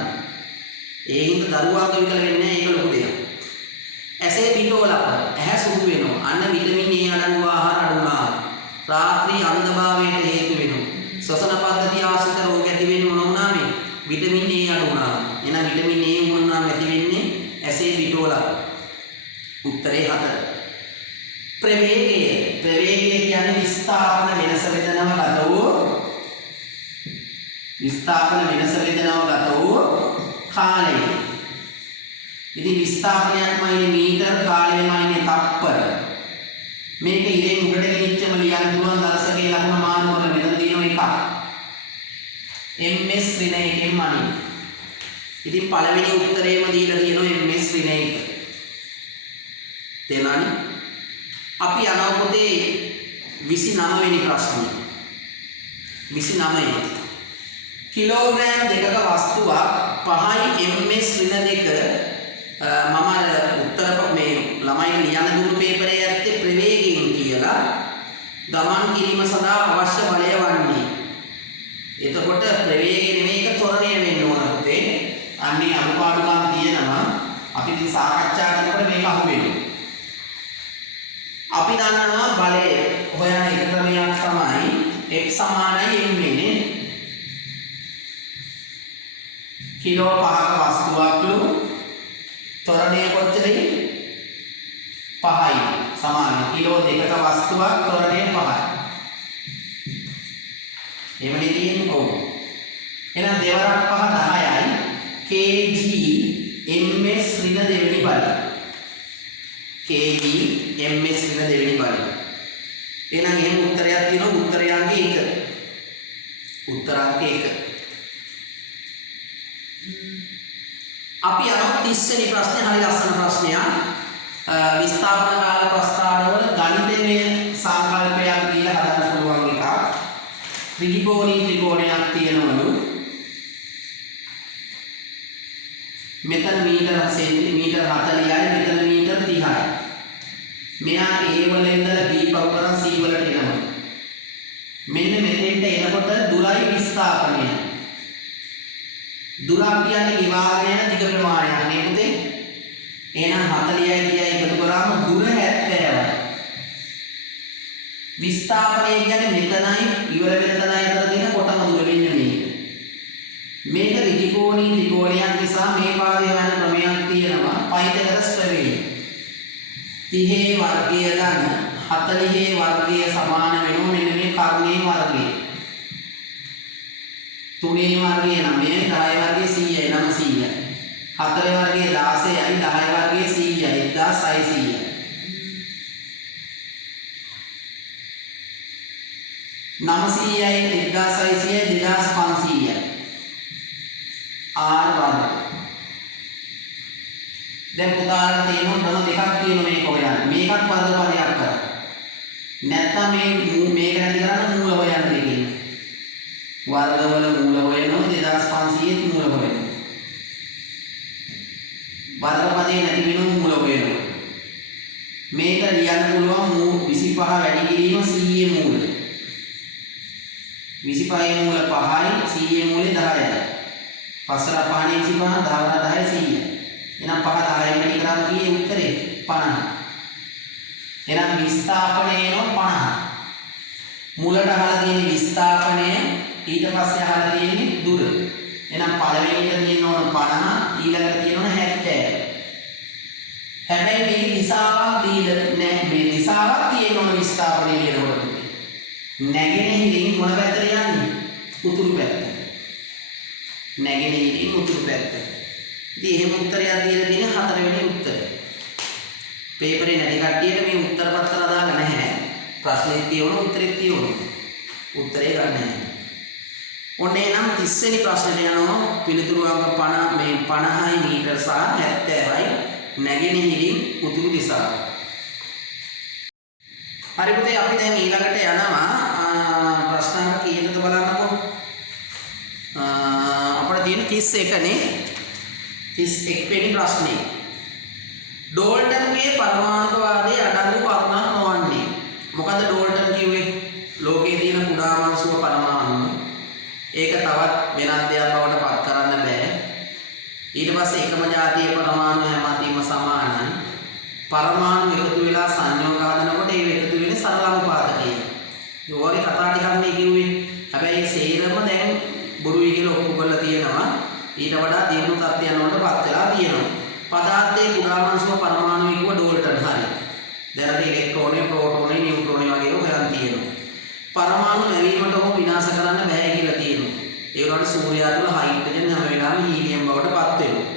ඒ හින්දා දරුවාට විකල වෙන්නේ නැහැ ඒක ලොකු දෙයක්. ඇසේ පිටෝලක් ඇහැ සුදු වෙනවා. අන්න විටමින් E අඩංගු ආහාර අඩු වුණා. රාත්‍රී අන්ධභාවයට හේතු වෙනවා. ශ්වසන පද්ධතිය ආශ්‍රිත රෝග ඇති වෙන්නේ මොන වුණාම විටමින් E අඩු වුණා. එහෙනම් විටමින් E වුණාම ඇති වෙන්නේ ඇසේ පිටෝලක්. උත්තරේ 4. ප්‍රවේගය කියන්නේ විස්ථාපන වෙනස වේදනාව ගත වූ කාලය. ඉතින් විස්ථාපනයක්මයි මීටර කාලයමයි තප්පර. මේක ඉරෙන් උඩට ගෙනිච්චම ලියන්න පුළුවන් දර්ශකයේ ලකුණ මාන වල මෙතන තියෙන එකක්. ms ඍණ 1 මනින්. ඉතින් පළවෙනි උත්තරේම දීලා තියෙනවා ms ඍණ 1. තේරුණානේ? අපි යනවා පොතේ 29 වෙනි ප්‍රශ්නේ. 29. කිලෝග්‍රෑම් දෙකක වස්තුවක් 5යි ms ඍණ 2 මම අර උත්තර මේ ළමයිට ලියන්න දුන්නු පේපරේ ඇත්තේ ප්‍රවේගයෙන් කියලා ගමන් කිරීම සඳහා අවශ්‍ය බලය වන්නේ. එතකොට ප්‍රවේගය නෙමෙයි ඒක ත්වරණය වෙන්න ඕන පුතේ. අන්නේ අනුපාඩුකම් තියෙනවා. අපි ඉතින් සාකච්ඡා කරනකොට මේක අහුවෙන්නේ. අපි දන්නවා බලය හොයන එක ක්‍රමයක් තමයි x සමානයි m නේ. කිලෝ 5ක වස්තුවක්ලු ත්වරණය කොච්චරද? 5යි සමානයි. කිලෝ 2ක වස්තුවක් ත්වරණය 5යි. එවනේ තියෙන්නේ ඔව්. එහෙනම් දෙවරක් 5 10යි. kg ms ඍණ දෙවෙනි බලය. kg ms ඍණ දෙවෙනි බලය. එහෙනම් එහෙම උත්තරයක් තියෙනවා. උත්තරයන්ගේ 1. උත්තරාංක 1. අපි යනවා 30 වෙනි ප්‍රශ්නේ. හරි ලස්සන ප්‍රශ්නයක්. විස්ථාපන කාල ප්‍රස්ථාරවල ගණිතමය සංකල්පයක් දීලා හදන්න පුළුවන් එකක්. ත්‍රිකෝණී ත්‍රිකෝණයක් තියෙනවලු. මෙතන මීටර 40යි මෙතන මීටර 30යි. මෙයා A වල ඉඳලා B පවුරන C වලට එනවා. මෙන්න මෙතෙන්ට එනකොට දුරයි විස්ථාපනය. දුරක් කියන්නේ විභාගය යන දිග ප්‍රමාණයක් නේ පුතේ. එහෙනම් 40යි 30යි එකතු කරාම දුර 70යි. විස්ථාපනය කියන්නේ මෙතනයි ඉවර වෙන තැනයි අතර තියෙන කොටම දුර වෙන්නේ මේක. මේක ත්‍රිකෝණී ත්‍රිකෝණයක් නිසා මේ පාදේ යන ක්‍රමයක් තියෙනවා. පයිතගරස් ප්‍රවේගය. 30 වර්ගය ගන්න 40 වර්ගය සමාන වෙනවා මෙන්න මේ කර්ණයේ වර්ගය. 3 වර්ගයේ 9යි 10 වර්ගයේ 100යි 900යි 4 වර්ගයේ 16යි 10 වර්ගයේ 100යි 1600යි 900යි 1600යි 2500යි R වර්ග. දැන් පුතාලට තියෙන ක්‍රම දෙකක් තියෙනවා මේක හොයන්න. මේකත් වර්ගපදයක් කරා. නැත්නම් මේක නැති කරන්න මූල හොයන්න දෙකේ. වර්ගවල මූල හොයනවා 2500 මූල හොයනවා. වර්ගපදේ නැති වෙන මූල හොයනවා. මේක ලියන්න පුළුවන් 25 වැඩි කිරීම 100 මූල. 25 මූල 5යි 100 මූලේ 10යි. 5 5 25 10 10 100. එහෙනම් 5 10න් වැඩි කරාම කීයේ උත්තරේ 50. එහෙනම් විස්ථාපනය එනවා 50. මුලට අහලා තියෙන විස්ථාපනය ඊට පස්සේ අහලා තියෙන්නේ දුර. එහෙනම් පළවෙනියට තියෙන ඕන 50 ඊළඟට තියෙන ඕන 70. හැබැයි මේ දිශාවක් දීලා නැහැ. මේ දිශාවක් තියෙන ඕන විස්ථාපනය ලියනකොට. නැගෙනහිරින් මොන පැත්තට යන්නේ? උතුරු පැත්ත. නැගෙනහිරින් උතුරු පැත්ත. ඉතින් එහෙම උත්තරයක් දීලා තියෙන හතරවෙනි උත්තරය. පේපරේ නැති කට්ටියට මේ උත්තර පත්‍ර දාලා නැහැ. ප්‍රශ්නේ තියෙන උත්තරේ තියෙන. උත්තරේ ගන්න නැහැ. ඔන්න එනම් 30 වෙනි ප්‍රශ්නෙට යනවා. පිළිතුරු අංක 50 මේ 50යි මීටර සහ 70යි නැගෙනහිරින් උතුරු දිශාව. හරි පුතේ අපි දැන් ඊළඟට යනවා ප්‍රශ්න අංක කීයටද බලන්නකෝ. අපිට තියෙන 31 නේ. 31 වෙනි ප්‍රශ්නේ. ඩෝල්ටන්ගේ පරමාණුවාදයේ අඩංගු කරුණක් නොවන්නේ. මොකද ඩෝල්ටන් කිව්වේ ලෝකයේ තියෙන කුඩාම අංශුව පරමාණු. ඒක තවත් වෙනත් දෙයක් බවට පත් කරන්න බෑ. ඊට පස්සේ එකම જાතියේ පරමාණු හැම අතින්ම සමානයි. පරමාණු එකතු වෙලා සංයෝග හදනකොට ඒ එකතු වෙන්නේ සරල අනුපාතකය. ඒ වගේ කතා ටිකක් මේ කිව්වේ. හැබැයි සේරම දැන් බොරුයි කියලා ඔප්පු කරලා තියෙනවා. ඊට වඩා දියුණු තත්ත්වයන් වලට පත් වෙලා තියෙනවා. පදාර්ථයේ කුඩාම අංශුව පරමාණු කිව්ව ඩෝල්ටන් හරි. දැන් අර ඉලෙක්ට්‍රෝනේ, ප්‍රෝටෝනේ, නියුට්‍රෝනේ වගේ ඒවා හොයන් තියෙනවා. පරමාණු නැවීමට හෝ විනාශ කරන්න බෑ කියලා තියෙනවා. ඒ වුණාට සූර්යයා තුළ හයිඩ්‍රජන් හැම වෙලාවෙම හීලියම් බවට පත් වෙනවා.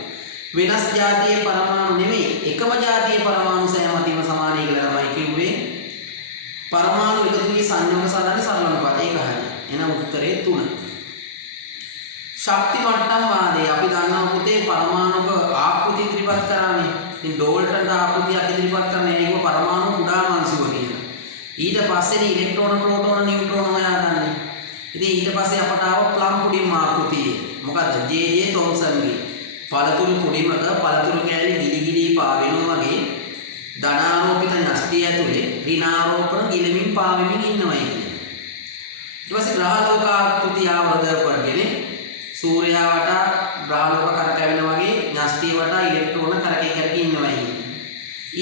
වෙනස් જાතියේ පරමාණු නෙමෙයි එකම જાතියේ පරමාණු සෑම අතිම සමානයි කියලා තමයි කිව්වේ. පරමාණු එකතු වී සංයෝග සාධනයේ සරල අනුපාතය ඒක හරියි. එහෙනම් උත්තරේ 3. ශක්ති මට්ටම් වාදයේ අපි දන්නවා පුතේ පරමාණුක ආකෘති ඉදිරිපත් කරන්නේ. ඉතින් ඩෝල්ටන් ආකෘතියක් ඉදිරිපත් කරන්නේ ඒක පරමාණු කුඩාම අංශුව කියලා. ඊට පස්සේ ඉලෙක්ට්‍රෝන, ප්‍රෝටෝන, නියුට්‍රෝන හොයාගන්නේ. ඉතින් ඊට පස්සේ අපට ආව ප්ලම් පුඩින් ආකෘතිය. මොකද්ද? ජේ.ජේ. තොම්සන්ගේ පළතුරු පුඩිමක පළතුරු කෑලි ගිලිගිලි පාවෙනවා වගේ ධනාරෝපිත න්‍යෂ්ටිය ඇතුලේ ඍණාරෝපණ ගිලමින් පාවෙමින් ඉන්නවා කියන්නේ. ඊට පස්සේ ග්‍රහලෝක ආකෘතිය ආවද කරගෙන සූර්යයා වටා ග්‍රහලෝක කරකැවෙන වගේ න්‍යෂ්ටිය වටා ඉලෙක්ට්‍රෝන කරකැවි කරකි ඉන්නවා කියන්නේ.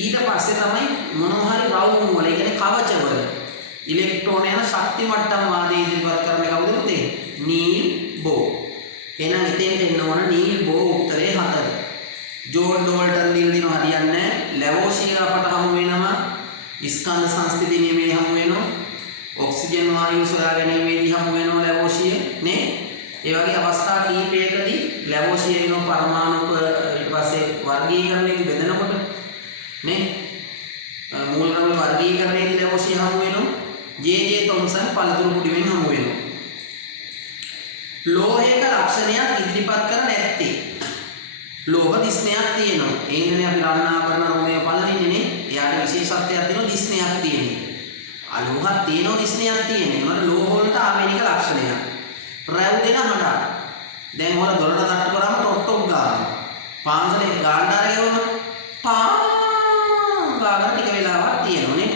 ඊට පස්සේ තමයි මොනවා හරි රවුම් වල ඒ කියන්නේ කවචවල ඉලෙක්ට්‍රෝන යන ශක්ති මට්ටම් වාදයේ ඉදිරිපත් කරන්නේ කවුද පුතේ? නීල් බෝ. එහෙනම් ඉතින් එන්න ඕන නීල් බෝ උත්තරේ 4. ජෝන් ඩෝල්ටන් දීලා දිනව හරියන්නේ නැහැ. ලැවෝෂියර් අපට හමු වෙනවා. ස්කන්ධ සංස්ථිති නියමයේ හමු වෙනවා. ඔක්සිජන් වායුව සොයා ගැනීමේදී හමු වෙනවා ලැවෝෂියර් නේ. ඒ වගේ අවස්ථා කීපයකදී ලැවෝෂියර් වෙන පරමාණු ඊට පස්සේ වර්ගීකරණයේදී බෙදෙනකොට නේ මූලකම වර්ගීකරණයේදී ලැවෝෂියර් හමු වෙනවා. ජේ.ජේ. තොම්සන් පළතුරු කුඩිමින් හමු වෙනවා. ලෝහයක ලක්ෂණයක් ඉදිරිපත් කර නැත්තේ. ලෝහ දිස්නයක් තියෙනවා. ඒ කියන්නේ අපි රත්නාභරණ රෝමය බලන්නේ නේ. එයාට විශේෂත්වයක් තියෙනවා දිස්නයක් තියෙනවා. අලෝහයක් තියෙනවා දිස්නයක් තියෙනවා. ඒකට ලෝහ වලට ආවේනික ලක්ෂණයක්. රැවුදෙන හඬ. දැන් හොර දොරට තට්ටු කරාම ටොට්ටොක් ගන්නවා. පාන්සලේ ගාණ්ඩාර ගෙවම ගාන ටික වෙලාවක් තියෙනෝනේ.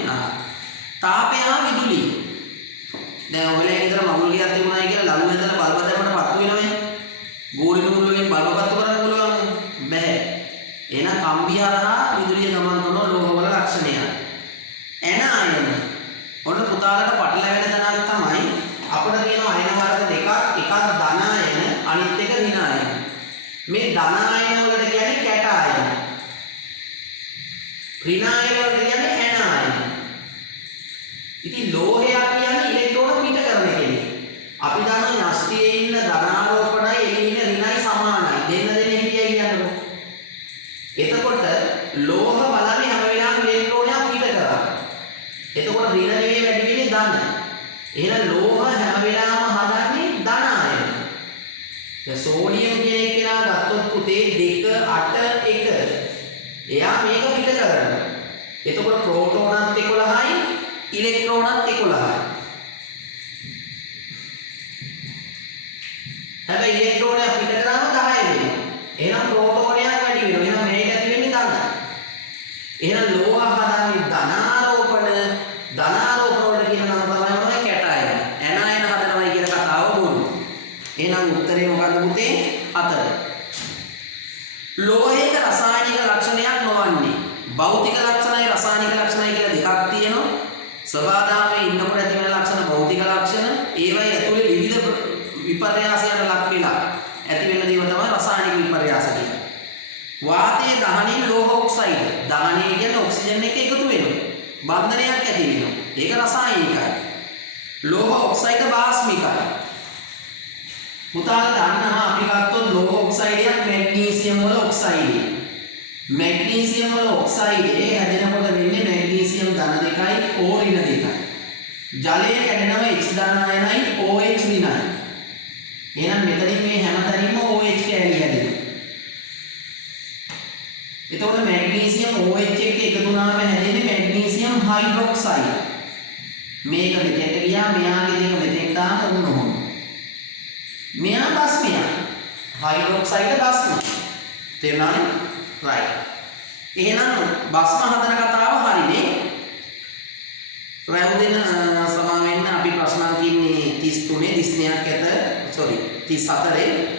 තාපය හා විදුලි. දැන් ඔයගලගේ ගෙදර මගුල් ගියක් තිබුණායි කියලා ලනු ඇදලා බල්බ දැම්මට පත්තු වෙනවනේ. ගෝලි නූල් වලින් බල්බ පත්තු කරන්න පුළුවන්. බැහැ. එහෙනම් කම්බි හරහා විදුලිය ගමන් කරන ලෝහවල ලක්ෂණය. එන අයන. ඔන්න පුතාලට පටලැවෙන තැනක් තමයි අපිට තියෙන අයන වර්ග දෙකක්. එකක් ධන අයන, අනිත් එක ඍණ අයන. මේ ධන අයන වලට කියන්නේ කැට අයන. ඍණ අයන වලට කියන්නේ ඇන අයන. ඉතින් ලෝහයක් කියන්නේ ඉලෙක්ට්‍රෝන පිට කරන කෙනෙක්. අපි දන්නා න්‍යෂ්ටියේ ඉන්න ධන එහෙනම් ලෝහ හැම වෙලාවම හදන්නේ ධන ආයන. දැන් සෝඩියම් කියන එක කෙනා ගත්තොත් පුතේ 2 8 1. එයා මේක පිට කරනවා. එතකොට ප්‍රෝටෝනත් 11යි ඉලෙක්ට්‍රෝනත් 11යි. හැබැයි ඉලෙක්ට්‍රෝනය පිට කරාම 10 වෙනවා. එහෙනම් ප්‍රෝටෝනයක් වැඩි වෙනවා. එහෙනම් මේක ඇති වෙන්නේ ධන. එහෙනම් ලෝහ හදන්නේ ධනාරෝපණ වලට කියන නම තමයි කැටයන. ඇනයන හදනවයි කියන කතාව බොරු. එහෙනම් උත්තරේ මොකද්ද පුතේ? 4. ලෝහයක රසායනික ලක්ෂණයක් නොවන්නේ. භෞතික ලක්ෂණයි රසායනික ලක්ෂණයි කියලා දෙකක් තියෙනවා. ස්වභාවයෙන් ඉන්නකොට ඇති වෙන ලක්ෂණ භෞතික ලක්ෂණ. ඒවයි ඇතුලේ විවිධ විපර්යාසයන් ලක් වෙලා ඇති වෙන දේව තමයි රසායනික විපර්යාස කියන්නේ. වාතයේ දහනින් ලෝහ ඔක්සයිඩ්. දහනය කියන්නේ ඔක්සිජන් එක එකතු වෙනවා. බන්ධනයක් ඇති වෙනවා. ඒක රසායනිකයි. ලෝහ ඔක්සයිඩ් බාස්මිකයි. පුතාලා දන්නවා අපි ගත්තොත් ලෝහ ඔක්සයිඩ් එක මැග්නීසියම් වල ඔක්සයිඩ්. මැග්නීසියම් වල ඔක්සයිඩ් හැදෙනකොට වෙන්නේ මැග්නීසියම් ධන දෙකයි O ඍණ දෙකයි. ජලයේ කැඩෙනවා H ධන අයනයි OH ඍණයි. එහෙනම් මෙතනින් මේ හැමතැනින්ම OH කැලි හැදෙනවා. එතකොට මැග්නීසියම් OH එක්ක එකතු වුණාම හැදෙන්නේ මැග්නීසියම් හයිඩ්‍රොක්සයිඩ්. මේක මෙතෙන්ට ගියා මෙයාගේ දෙක මෙතෙන්ට ආම උන්න ඕන. මෙයා බස්මිය. හයිඩ්‍රොක්සයිඩ් බස්ම. තේරුණානේ? right. එහෙනම් බස්ම හදන කතාව හරිනේ. රැවුදෙන සමාවෙන්න අපි ප්‍රශ්න අහන්නේ 33 39ක් ඇත. sorry 34.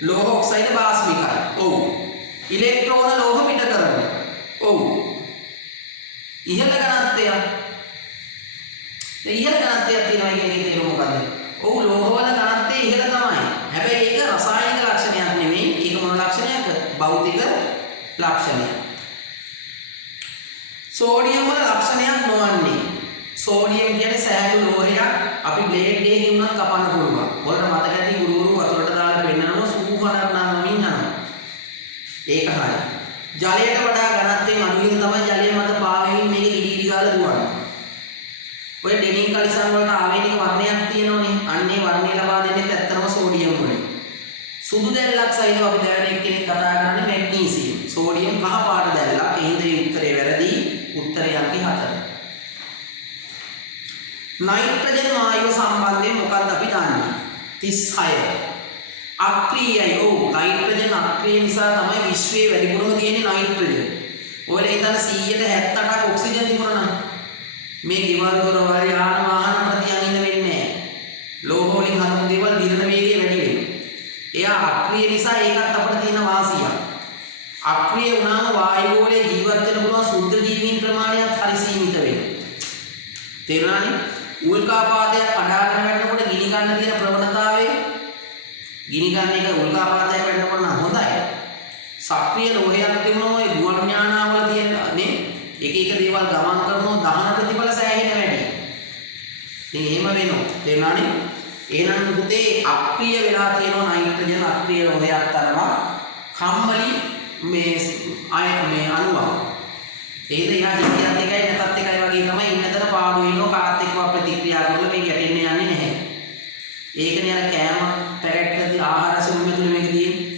ලෝහ ඔක්සයිඩ් බාස්මිකයි. ඔව්. ඉලෙක්ට්‍රෝන ලෝහ පිට කරනවා. ඔව්. ඉහළ ඝනත්වය. දැන් ඉහළ ඝනත්වයක් තියෙනවා කියන එකේ තේරුම මොකද්ද? ඔව් ලෝහ වල ඝනත්වය ඉහළ තමයි. හැබැයි ඒක රසායනික ලක්ෂණයක් නෙමෙයි. ඒක මොන ලක්ෂණයක්ද? භෞතික ලක්ෂණයක්. සෝඩියම් වල ලක්ෂණයක් නොවන්නේ. සෝඩියම් කියන්නේ සෑහළු ලෝහයක්. අපි බ්ලේඩ් එකකින් උනත් කපන්න පුළුවන්. ඔයාලට මතක ඇති ගුරුවරු වතුරට දාලා පෙන්නනවා සූහනක් නමමින් යනවා. ඒක හරියි. ජලයට වඩා ඝනත්වයෙන් අඩු වෙන තමයි ජලය මත පාවෙමින් මේක ඉදි ගාලා දුවන්නේ. ඔය ඩෙනින් කලිසම් වලට ආවේනික වර්ණයක් තියෙනවනේ. අන්නේ වර්ණය ලබා දෙන්නේ ඇත්තම සෝඩියම් වලින්. සුදු දැල්ලක් සහිතව අපි දැවෙන එක්කෙනෙක් කතා කරන්නේ මැග්නීසියම්. සෝඩියම් කහ පාට දැල්ලක්. එහෙනම් මේ උත්තරේ වැරදි. උත්තරේ අංක 4. නයිට්‍රජන් වායුව සම්බන්ධයෙන් මොකක්ද අපි දන්නේ? 36. අක්‍රීයයි. ඔව් නයිට්‍රජන් අක්‍රීය නිසා තමයි විශ්වයේ වැඩිපුරම තියෙන්නේ නයිට්‍රජන්. ඔයලා හිතන 178ක් ඔක්සිජන් තිබුණා නම් මේ ගෙවල් දොරවල් යාන වාහන ප්‍රතියන් ඉන්න වෙන්නේ නැහැ. ලෝහ වලින් හදපු දේවල් දිරන වේගය වැඩි වෙනවා. එයා අක්‍රීය නිසා ඒකත් අපිට තියෙන වාසියක්. අක්‍රීය වුණාම වායු ගෝලයේ ජීවත් වෙන්න පුළුවන් සුද්ධ ජීවීන් ප්‍රමාණයත් හරි සීමිත වෙනවා. තේරුණානේ? උල්කාපාතයක් කඩාගෙන වැටෙනකොට ගිනි ගන්න තියෙන ප්‍රවණතාවය ගිනි ගන්න එක උල්කාපාතයක් වැටෙනකොට නම් හොඳයි. සක්‍රීය ලෝහයක් තිබුණම ඒ ගුවන් ඥානාවල තියෙන නේ එක එක දේවල් ගමන් කරනවා දහන ප්‍රතිඵල සෑහෙන වැඩි. ඉතින් එහෙම වෙනවා. තේරුණානේ? එහෙනම් පුතේ අක්‍රීය වෙලා තියෙනවා නයිට්‍රජන් අක්‍රීය ලෝහයක් තරවා කම්මලි මේ අණුවක්. ඒද යා හිතියත් එකයි නැතත් එකයි වගේ තමයි ඉන්නතර පාඩු වෙනවා කාත් එක්ක ප්‍රතික්‍රියා කරලා මේ ගැටෙන්න යන්නේ නැහැ. ඒකනේ අර කෑම පැකට් ආහාර සෙවීම තුල මේක තියෙන්නේ.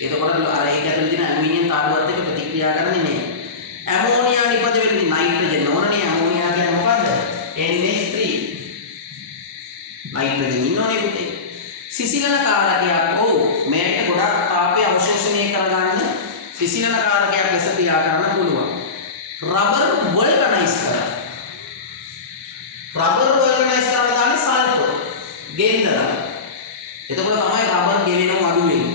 එතකොට අර ඒක ඇතුලේ තියෙන ඇලුමිනියම් තාඩුවත් එක්ක ප්‍රතික්‍රියා කරන්නේ නැහැ. ඇමෝනියා නිපද වෙන්නේ නයිට්‍රජන් නෝනනේ. ඇමෝනියා කියන්නේ මොකද්ද? NH3. නයිට්‍රජන් ඉන්නෝනේ පුතේ. සිසිලන කාරකයක්. ඔව් මේකට ගොඩක් තාපය අවශෝෂණය කරගන්න සිසිලන කාරකයක් ලෙස ක්‍රියා කරන්න පුළුවන්. රබර් වල්කනයිස් කරනවා. රබර් වල්කනයිස් කරලා දාන්නේ සල්ෆර් ගෙන්දර. එතකොට තමයි රබර් ගෙවෙනව අඩු වෙන්නේ.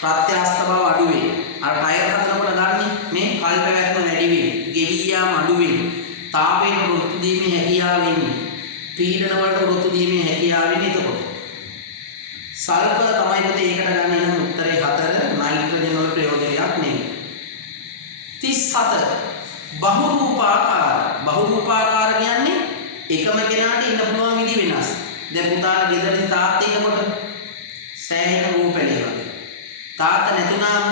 ප්‍රත්‍යස්ත බව අඩු වෙන්නේ. අර ටයර් හදනකොට ගන්නේ මේ කල් පැවැත්ම වැඩි වෙන්නේ. ගෙවි යාම අඩු වෙන්නේ. තාපයෙන් ඍතු දීමේ හැකියාව වෙන්නේ. පීඩන වලට ඍතු දීමේ හැකියාව වෙන්නේ එතකොට. සල්ෆර් තමයි පුතේ ඒකට ගන්න එන උත්තරේ 4 නයිට්‍රජන් වල ප්‍රයෝජනයක් නෙමෙයි. 37 බහුරූපාකාර. බහුරූපාකාර කියන්නේ එකම කෙනාට ඉන්න පුළුවන් විදි වෙනස්. දැන් පුතාලා ගෙදරදී තාත්තා ඉන්නකොට සෑහෙන රූපෙලේ වගේ. තාත්තා නැතුණාම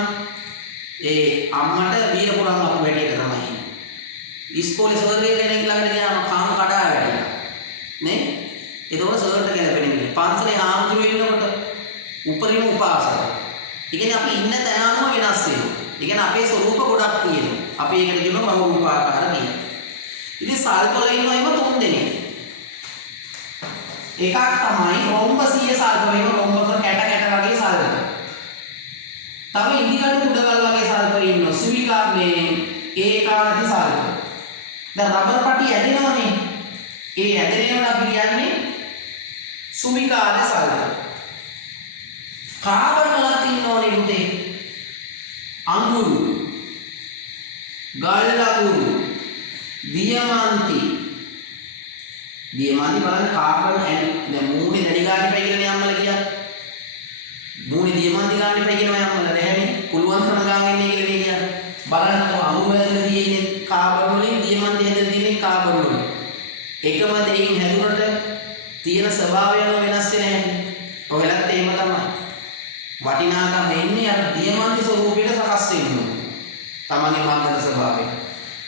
ඒ අම්මට වීරපුරම් අපු හැටියට තමයි. ඉස්කෝලේ සර්වේ කෙනෙක් ළඟට ගියාම කාම කඩා වැටෙනවා. නේ? ඒතකොට සර්ට ගැලපෙන්නේ. පන්සලේ ආම්දුරු ඉන්නකොට උපරිම උපාසක. ඒ කියන්නේ අපි ඉන්න තැන අනුව වෙනස් වෙනවා. ඒ කියන්නේ අපේ ස්වරූප ගොඩක් තියෙනවා. අපි ඒකට කියනවා බහුරූපාකාර කියලා. ඉතින් සල්පවල ඉන්නවා එම 3 දෙනෙක්. එකක් තමයි රොම්බසීය සල්ප වේම රොම්බක කැට වගේ සල්ප. තව ඉදිකටු කුඩගල් වගේ සල්ප ඉන්නවා. සුවිකා මේ ඒකානති සල්ප. දැන් රබර් පටි ඇදෙනවනේ. ඒ ඇදෙනවට අපි කියන්නේ සුවිකාද සල්ප. කාබන් වලත් ඉන්නෝනේ පුතේ. අඟුරු, ගල් අඟුරු, දියමන්ති බලන්න කාබන් දැන් මූණේ දැඩි ගන්න එපා කියලා නේ අම්මලා කියන්නේ. මූණේ දියමන්ති ගන්න එපා කියනවා අම්මලා නැහැනේ. කුළුවන් කරන ගාගෙන ඉන්නේ කියලා නේ කියන්නේ. බලන්න අඟුරු ඇදලා තියෙන්නේ කාබන් වලින්, දියමන්ති ඇදලා තියෙන්නේ කාබන් වලින්. එකම දෙයින් හැදුනට තියෙන ස්වභාවය වෙනස් වෙන්නේ නැහැ. ඔයලත් එහෙම තමයි. වටිනාකම එන්නේ අර දියමන්ති ස්වරූපයට සකස් වෙනවා. තමන්ගේ මන්දන ස්වභාවය.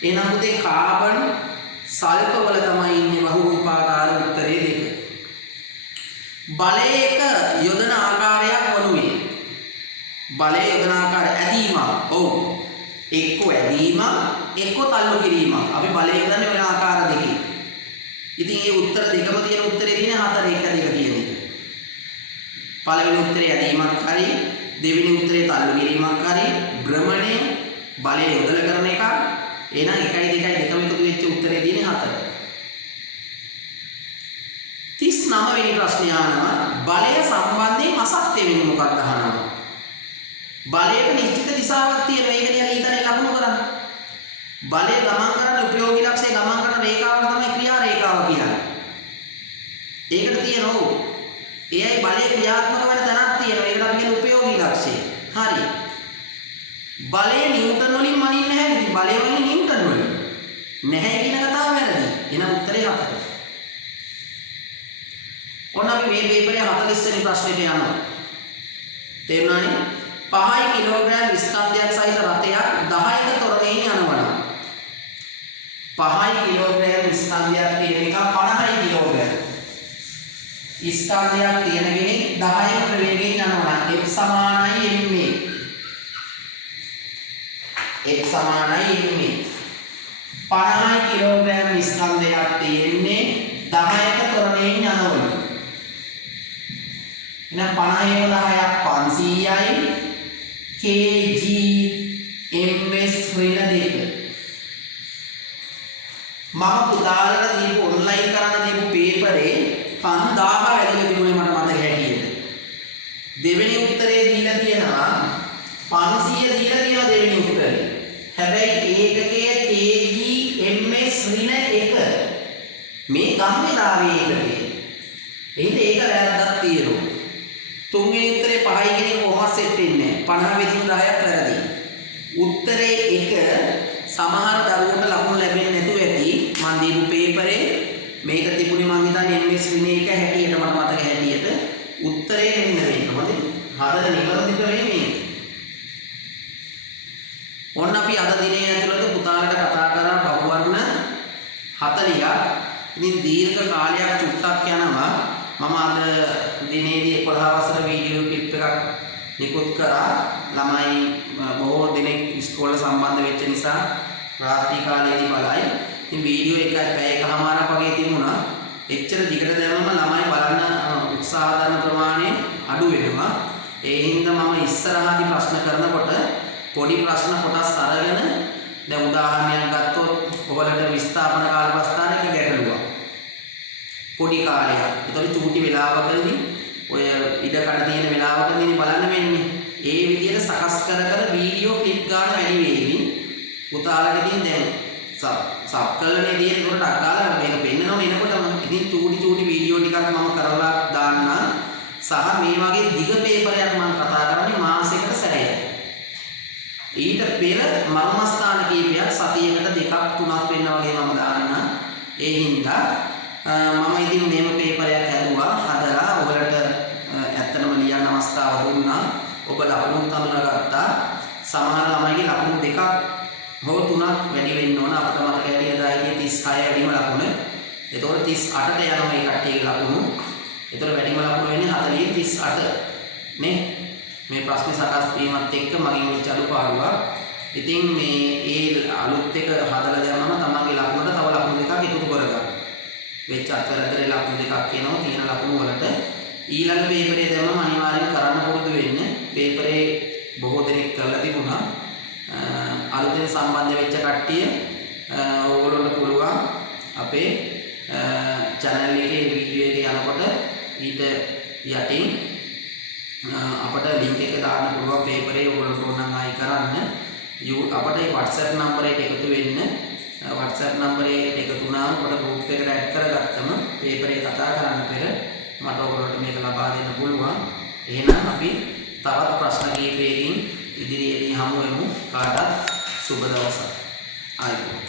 එහෙනම් පුතේ කාබන් සල්පවල තමයි ඉන්නේ බහුරූපාකාර උත්තරේ දෙක. බලයක යොදන ආකාරයක් වනුවේ. බලයේ යොදන ආකාරය ඇදීම. ඔව්. එක්ක ඇදීම, එක්ක තල්ලු කිරීම. අපි බලය යොදන්නේ වෙන ආකාර දෙකේ. ඉතින් මේ උත්තර දෙකම තියෙන උත්තරේ තියෙන 4 1 2 කියන එක. පළවෙනි උත්තරේ ඇදීමක් හරි, දෙවෙනි උත්තරේ තල්ලු කිරීමක් හරි, භ්‍රමණය බලය යොදලා කරන එක. එහෙනම් 1 2 දෙකම එකතු වෙච්ච උත්තරේ තියෙන්නේ 4. 39 වෙනි ප්‍රශ්නය අහනවා බලය සම්බන්ධයෙන් අසත්‍ය වෙන්නේ මොකක්ද අහනවා. බලයට නිශ්චිත දිශාවක් තියෙනවා. ඒක නිකන් ඊතනේ ලකුණු කරන්න. බලය ගමන් කරන උපයෝගී ලක්ෂය ගමන් කරන රේඛාවට තමයි ක්‍රියා රේඛාව කියන්නේ. ඒකට තියෙනවා එයයි බලය ක්‍රියාත්මක වෙන තැනක් තියෙනවා. ඒකට අපි කියන උපයෝගී ලක්ෂය. හරි. බලය නිව්ටන් වලින් මනින්නේ නැහැ. ඉතින් බලය වලින් නිව්ටන් වලින් නැහැ කියන කතාව වැරදි. එහෙනම් උත්තරේ 4. ඔන්න අපි මේ පේපරේ 40 වෙනි ප්‍රශ්නෙට යනවා. තේරුණානේ? 5 කිලෝග්‍රෑම් ස්කන්ධයක් සහිත රථයක් 10ක තරණයෙන් යනවා. 5 කිලෝග්‍රෑම් ස්කන්ධයක් තියෙන එක 50 කිලෝග්‍රෑම්. ස්කන්ධයක් තියෙන කෙනෙක් 10ක ප්‍රවේගයෙන් යනවා. F සමානයි ma. F සමානයි ma. 50 කිලෝග්‍රෑම් ස්කන්ධයක් තියෙන්නේ 10ක තරණයෙන් යනවා. එහෙනම් 50 10ක් 500යි kg ms ඍණ 2. මම පුතාලට දීපු ඔන්ලයින් කරන්න දීපු පේපරේ 5000 වැදලා තිබුණේ මට මතක හැටියට. දෙවෙනි උත්තරේ දීලා තියෙනවා 500 දීලා තියෙනවා දෙවෙනි උත්තරේ. හැබැයි ඒකකයේ kg ms ඍණ 1 මේ ගම්මිතාවේ ඒකකේ. එහෙනම් ඒක වැරද්දක් තියෙනවා. තුන්වෙනි උත්තරේ 5යි කියන කොහොමද සෙට් වෙන්නේ? 50 වෙදින් 10ක් වැරදි. උත්තරේ 1 සමහර දරුවන්ට ලකුණු ලැබෙන්නේ නැතුව ඇති. මම දීපු පේපරේ මේක තිබුණේ මම හිතන්නේ MS ඍණ 1 හැටියට මට මතක හැටියට. උත්තරේ මෙන්න මේක. හොඳේ. හදන නිවැරදි කරේ මේක. ඔන්න අපි අද දිනේ ඇතුළත පුතාලට කතා කරා බහුවර්ණ 40ක්. ඉතින් දීර්ඝ කාලයක් චුට්ටක් යනවා. මම අද දිනේදී 11 වසර වීඩියෝ ක්ලිප් එකක් නිකුත් කරා. ළමයි බොහෝ දෙනෙක් ඉස්කෝලේ සම්බන්ධ වෙච්ච නිසා රාත්‍රී කාලයේදී බලයි. ඉතින් වීඩියෝ එක පැය එකමාරක් වගේ තිබුණා. එච්චර දිගට දැම්මම ළමයි බලන්න උත්සාහ කරන ප්‍රමාණය අඩු වෙනවා. ඒ හින්දා මම ඉස්සරහදී ප්‍රශ්න කරනකොට පොඩි ප්‍රශ්න කොටස් අරගෙන දැන් උදාහරණයක් ගත්තොත් ඔයාලට විස්ථාපන කාලපස්ථානයක ගැටලුවක්. පොඩි කාලයක්. ඒතකොට චූටි වෙලාවකදී ඔය ඉඩ කඩ තියෙන වෙලාවකදී බලන්න වෙන්නේ. ඒ විදිහට සකස් කර වීඩියෝ ක්ලිප් ගන්න වැඩි වේවි. පුතාලට ඉතින් දැන් සබ් කළනේ තියෙන ඒකට ටක් ගාලා මේක පෙන්නනවා එනකොටම. ඉතින් චූටි වීඩියෝ ටිකක් මම කරලා දාන්න සහ මේ වගේ දිග පේපරයක් මම කතා කරන්නේ මාසයකට සැරයක්. ඊට පෙර මර්මස්ථාන කීපයක් සතියකට 2ක් 3ක් වෙන්න වගේ මම දාන්න. ඒ හින්දා මම ඉතින් මේම පේපරයක් හැදුවා. හදලා ඔයාලට ඇත්තටම ලියන්න අවස්ථාව දුන්නා. ඔබ ලකුණු හඳුනාගත්තා. සමහර ළමයිගේ ලකුණු 2ක් හෝ 3ක් වැඩි වෙන්න ඕන. අපිට මතක හැටියට 36 වැඩිම ලකුණ. එතකොට 38ට යනවා මේ කට්ටියගේ ලකුණු. එතකොට වැඩිම ලකුණු වෙන්නේ 40 38 නේ. මේ ප්‍රශ්නේ සකස් වීමත් එක්ක මගෙන් වෙච්ච අඩුපාඩුවක්. ඉතින් මේ අලුත් එක හදලා දැම්මම තමන්ගේ ලකුණට තව ලකුණු දෙකක් එකතු කරගන්න. වෙච්ච අතරතරේ ලකුණු දෙකක් එනවා තියෙන ලකුණු වලට. ඊළඟ පේපරේ දැම්මම අනිවාර්යෙන් කරන්න පුරුදු වෙන්න. පේපරේ බොහෝ දෙනෙක් කරලා තිබුණා. අලුතෙන් සම්බන්ධ වෙච්ච කට්ටිය ඕගොල්ලන්ට පුළුවන් අපේ channel එකේ වීඩියෝ එක යනකොට ඊට යටින් අපට link එක දාන්න පුළුවන් පේපරේ ඔයගොල්ලෝ ඕන නම් ආයි කරන්න. අපට WhatsApp number එකට එකතු වෙන්න. WhatsApp number එකට එකතු වුණාම අපට group එකට add කරගත්තම පේපරේ කතා කරන්න පෙර මට ඔයගොල්ලන්ට මේක ලබා දෙන්න පුළුවන්. එහෙනම් අපි තවත් ප්‍රශ්න කිහිපයකින් ඉදිරියේදී හමු වෙමු. කාටත් සුබ දවසක්. ආයිබෝවන්.